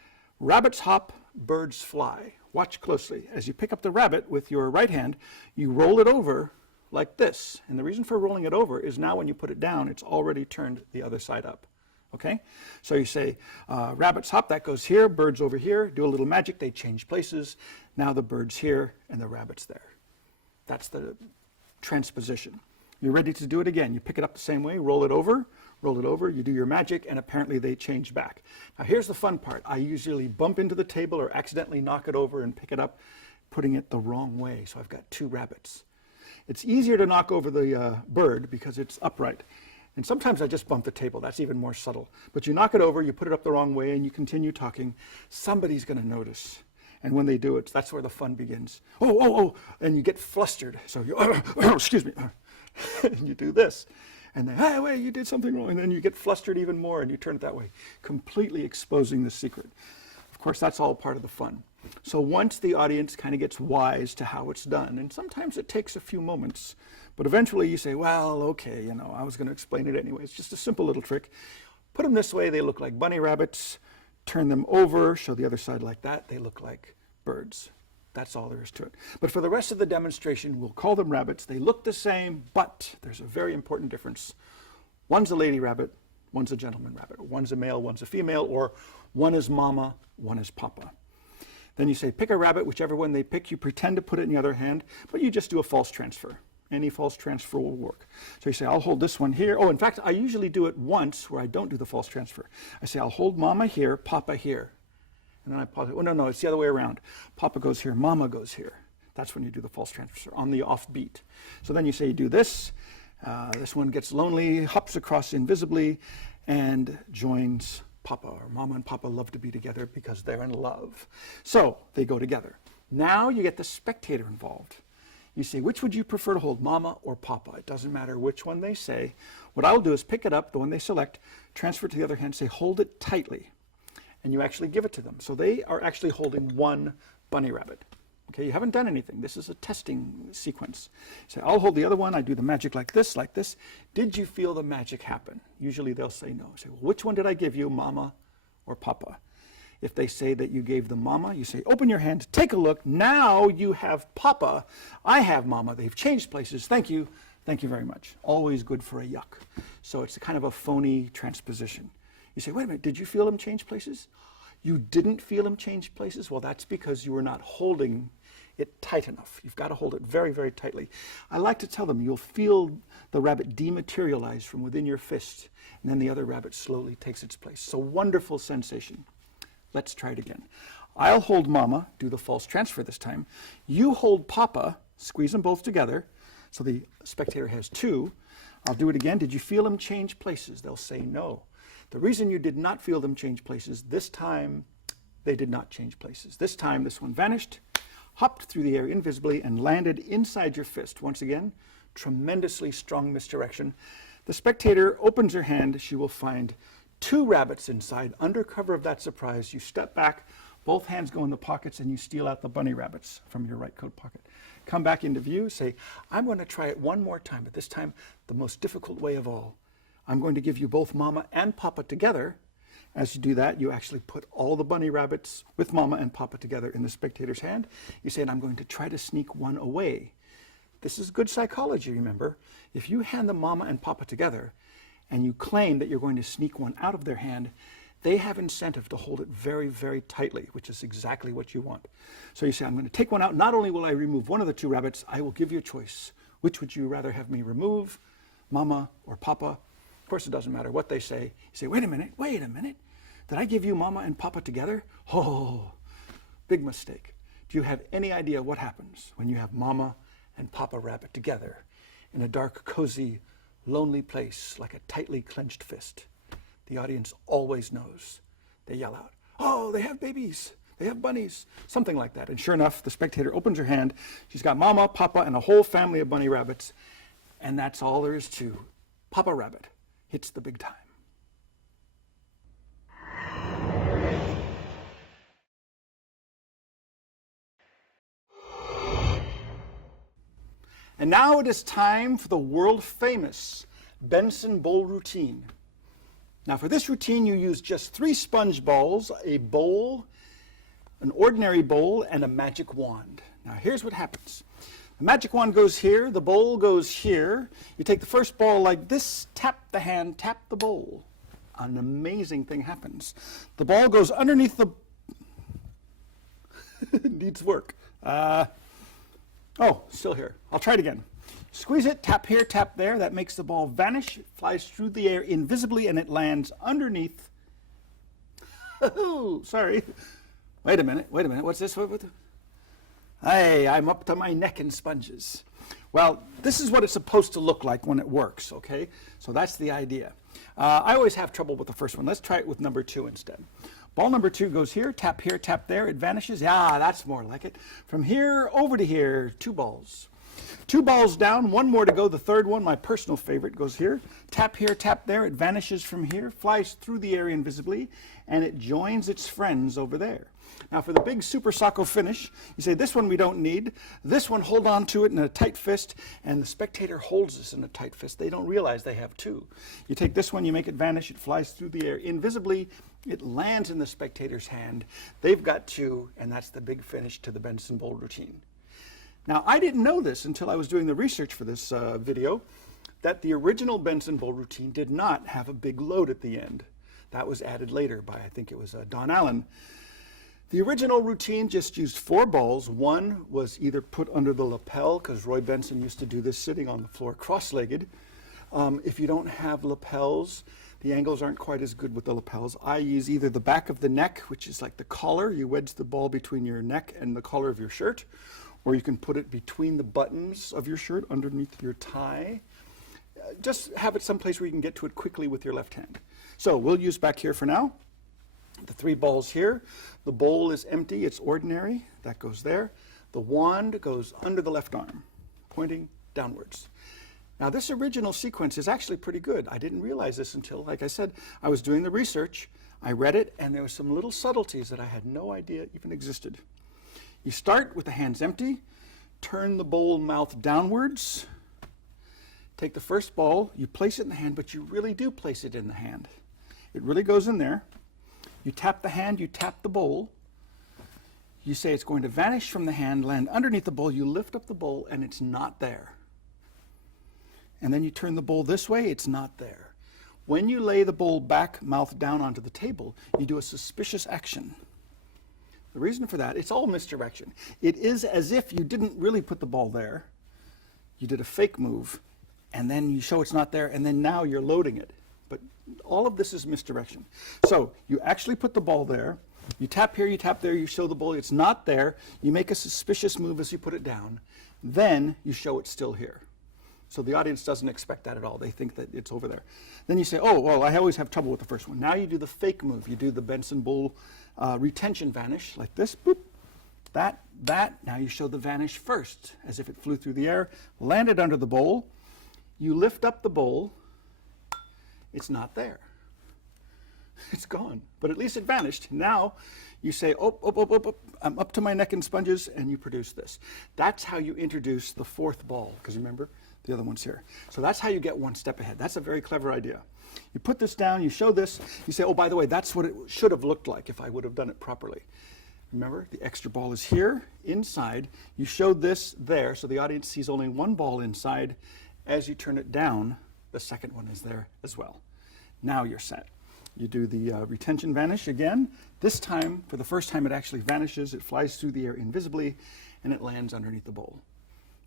rabbits hop, birds fly. Watch closely. As you pick up the rabbit with your right hand, you roll it over like this. And the reason for rolling it over is now when you put it down, it's already turned the other side up. Okay? So you say, rabbits hop, that goes here, birds over here, do a little magic, they change places. Now the bird's here and the rabbit's there. That's the transposition. You're ready to do it again. You pick it up the same way, roll it over, you do your magic, and apparently they change back. Now here's the fun part. I usually bump into the table or accidentally knock it over and pick it up, putting it the wrong way. So I've got two rabbits. It's easier to knock over the bird because it's upright. And sometimes I just bump the table. That's even more subtle. But you knock it over, you put it up the wrong way, and you continue talking. Somebody's going to notice. And when they do it, that's where the fun begins. Oh, oh, oh, and you get flustered. So you, excuse me, and you do this. And then, hey, wait, you did something wrong. And then you get flustered even more, and you turn it that way, completely exposing the secret. Of course, that's all part of the fun. So once the audience kind of gets wise to how it's done, and sometimes it takes a few moments, but eventually you say, well, okay, you know, I was going to explain it anyway. It's just a simple little trick. Put them this way, they look like bunny rabbits. Turn them over, show the other side like that, they look like birds. That's all there is to it. But for the rest of the demonstration, we'll call them rabbits. They look the same, but there's a very important difference. One's a lady rabbit, one's a gentleman rabbit. One's a male, one's a female, or one is mama, one is papa. Then you say, pick a rabbit, whichever one they pick. You pretend to put it in the other hand, but you just do a false transfer. Any false transfer will work. So you say, I'll hold this one here. Oh, in fact, I usually do it once where I don't do the false transfer. I say, I'll hold mama here, papa here. And then I pause it. Oh, no, it's the other way around. Papa goes here, mama goes here. That's when you do the false transfer, on the off beat. So then you say, you do this. This one gets lonely, hops across invisibly, and joins papa. Or mama and papa love to be together because they're in love. So they go together. Now you get the spectator involved. You say, which would you prefer to hold, mama or papa? It doesn't matter which one they say. What I'll do is pick it up, the one they select, transfer it to the other hand, say, hold it tightly. And you actually give it to them. So they are actually holding one bunny rabbit. Okay, you haven't done anything. This is a testing sequence. Say, I'll hold the other one. I do the magic like this, like this. Did you feel the magic happen? Usually they'll say no. Say, well, which one did I give you, mama or papa? If they say that you gave them mama, you say, open your hand, take a look. Now you have papa. I have mama. They've changed places. Thank you. Thank you very much. Always good for a yuck. So it's a kind of a phony transposition. You say, wait a minute, did you feel them change places? You didn't feel them change places? Well, that's because you were not holding it tight enough. You've got to hold it very, very tightly. I like to tell them you'll feel the rabbit dematerialize from within your fist, and then the other rabbit slowly takes its place. It's a wonderful sensation. Let's try it again. I'll hold mama, do the false transfer this time. You hold papa, squeeze them both together, so the spectator has two. I'll do it again. Did you feel them change places? They'll say no. The reason you did not feel them change places, this time they did not change places. This time this one vanished, hopped through the air invisibly, and landed inside your fist. Once again, tremendously strong misdirection. The spectator opens her hand. She will find two rabbits inside. Under cover of that surprise, you step back, both hands go in the pockets, and you steal out the bunny rabbits from your right coat pocket. Come back into view, say, I'm going to try it one more time, but this time the most difficult way of all. I'm going to give you both mama and papa together. As you do that, you actually put all the bunny rabbits with mama and papa together in the spectator's hand. You say, and I'm going to try to sneak one away. This is good psychology, remember. If you hand the mama and papa together and you claim that you're going to sneak one out of their hand, they have incentive to hold it very, very tightly, which is exactly what you want. So you say, I'm going to take one out. Not only will I remove one of the two rabbits, I will give you a choice. Which would you rather have me remove, mama or papa? Of course, it doesn't matter what they say. You say, wait a minute. Did I give you mama and papa together? Oh, big mistake. Do you have any idea what happens when you have mama and papa rabbit together in a dark, cozy, lonely place like a tightly clenched fist? The audience always knows. They yell out, oh, they have babies. They have bunnies. Something like that. And sure enough, the spectator opens her hand. She's got mama, papa, and a whole family of bunny rabbits. And that's all there is to Papa Rabbit hits the big time. And now it is time for the world-famous Benson bowl routine. Now for this routine, you use just 3 sponge balls, a bowl, an ordinary bowl, and a magic wand. Now here's what happens. The magic wand goes here, the bowl goes here. You take the first ball like this, tap the hand, tap the bowl. An amazing thing happens. The ball goes underneath the... It needs work. Oh, still here. I'll try it again. Squeeze it, tap here, tap there. That makes the ball vanish. It flies through the air invisibly, and it lands underneath. Oh, sorry. Wait a minute. What's this? Hey, I'm up to my neck in sponges. Well, this is what it's supposed to look like when it works, okay? So that's the idea. I always have trouble with the first one. Let's try it with number 2 instead. Ball number 2 goes here, tap there, it vanishes. Yeah, that's more like it. From here over to here, 2 balls. 2 balls down, 1 more to go. The third one, my personal favorite, goes here, tap there, it vanishes from here, flies through the air invisibly, and it joins its friends over there. Now for the big Super Socko finish, you say this one we don't need. This one, hold on to it in a tight fist, and the spectator holds this in a tight fist. They don't realize they have 2. You take this one, you make it vanish, it flies through the air invisibly, it lands in the spectator's hand. They've got 2, and that's the big finish to the Benson Bowl routine. Now I didn't know this until I was doing the research for this video, that the original Benson Bowl routine did not have a big load at the end. That was added later by, I think it was Don Allen. The original routine just used 4 balls. 1 was either put under the lapel, because Roy Benson used to do this sitting on the floor cross-legged. If you don't have lapels, the angles aren't quite as good with the lapels. I use either the back of the neck, which is like the collar. You wedge the ball between your neck and the collar of your shirt, or you can put it between the buttons of your shirt underneath your tie. Just have it someplace where you can get to it quickly with your left hand. So we'll use back here for now. The 3 balls here. The bowl is empty, it's ordinary. That goes there. The wand goes under the left arm, pointing downwards. Now this original sequence is actually pretty good. I didn't realize this until, like I said, I was doing the research. I read it, and there were some little subtleties that I had no idea even existed. You start with the hands empty, turn the bowl mouth downwards, take the first ball, you place it in the hand, but you really do place it in the hand. It really goes in there. You tap the hand, you tap the bowl. You say it's going to vanish from the hand, land underneath the bowl. You lift up the bowl, and it's not there. And then you turn the bowl this way, it's not there. When you lay the bowl back, mouth down onto the table, you do a suspicious action. The reason for that, it's all misdirection. It is as if you didn't really put the ball there. You did a fake move, and then you show it's not there, and then now you're loading it. But all of this is misdirection. So you actually put the ball there. You tap here, you tap there, you show the ball, it's not there. You make a suspicious move as you put it down. Then you show it's still here. So the audience doesn't expect that at all. They think that it's over there. Then you say, oh, well, I always have trouble with the first one. Now you do the fake move. You do the Benson Bowl retention vanish, like this, boop, that. Now you show the vanish first, as if it flew through the air, landed under the bowl. You lift up the bowl. It's not there. It's gone, but at least it vanished. Now you say, oh, I'm up to my neck in sponges, and you produce this. That's how you introduce the 4th ball, because remember, the other one's here. So that's how you get 1 step ahead. That's a very clever idea. You put this down, you show this, you say, oh, by the way, that's what it should have looked like if I would have done it properly. Remember, the extra ball is here, inside. You showed this there, so the audience sees only 1 ball inside. As you turn it down, the second one is there as well. Now you're set. You do the retention vanish again. This time, for the first time, it actually vanishes. It flies through the air invisibly, and it lands underneath the bowl.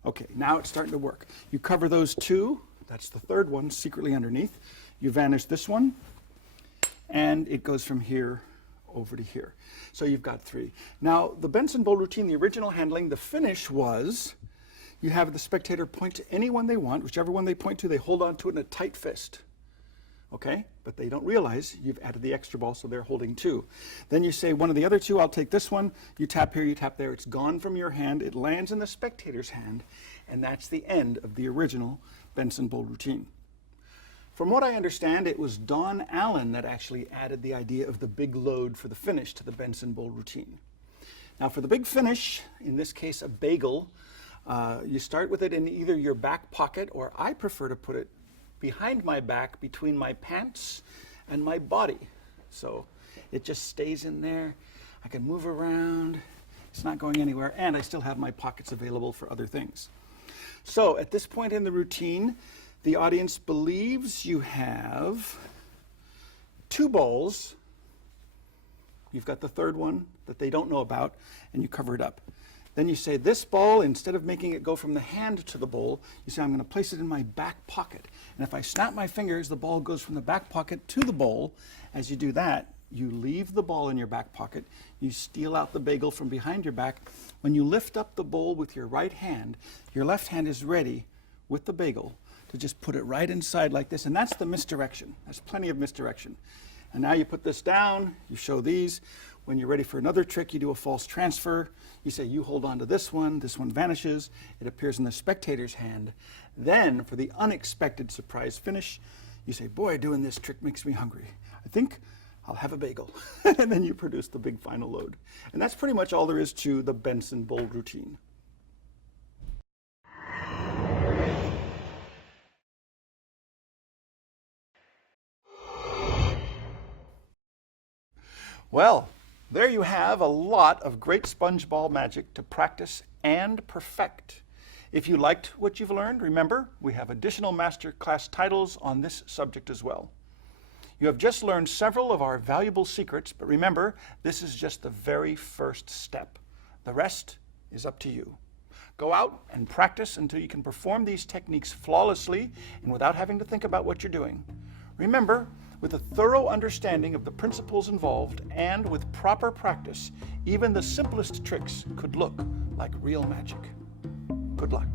Okay, now it's starting to work. You cover those 2. That's the 3rd one, secretly underneath. You vanish this one, and it goes from here over to here. So you've got 3. Now, the Benson Bowl routine, the original handling, the finish was you have the spectator point to anyone they want. Whichever one they point to, they hold on to it in a tight fist. Okay? But they don't realize you've added the extra ball, so they're holding 2. Then you say, one of the other 2, I'll take this one. You tap here, you tap there. It's gone from your hand. It lands in the spectator's hand. And that's the end of the original Benson Bowl routine. From what I understand, it was Don Allen that actually added the idea of the big load for the finish to the Benson Bowl routine. Now for the big finish, in this case a bagel, you start with it in either your back pocket, or I prefer to put it behind my back between my pants and my body. So it just stays in there. I can move around. It's not going anywhere, and I still have my pockets available for other things. So at this point in the routine, the audience believes you have 2 balls. You've got the 3rd one that they don't know about, and you cover it up. Then you say, this ball, instead of making it go from the hand to the bowl, you say, I'm going to place it in my back pocket. And if I snap my fingers, the ball goes from the back pocket to the bowl. As you do that, You leave the ball in your back pocket. You steal out the bagel from behind your back. When you lift up the bowl with your right hand, your left hand is ready with the bagel to just put it right inside like this. And that's the misdirection. There's plenty of misdirection. And now you put this down, you show these. When you're ready for another trick, you do a false transfer. You say, you hold on to this one vanishes. It appears in the spectator's hand. Then, for the unexpected surprise finish, you say, boy, doing this trick makes me hungry. I think I'll have a bagel. And then you produce the big final load. And that's pretty much all there is to the Benson bowl routine. Well, there you have a lot of great sponge ball magic to practice and perfect. If you liked what you've learned, remember, we have additional master class titles on this subject as well. You have just learned several of our valuable secrets, but remember, this is just the very first step. The rest is up to you. Go out and practice until you can perform these techniques flawlessly and without having to think about what you're doing. Remember, with a thorough understanding of the principles involved and with proper practice, even the simplest tricks could look like real magic. Good luck.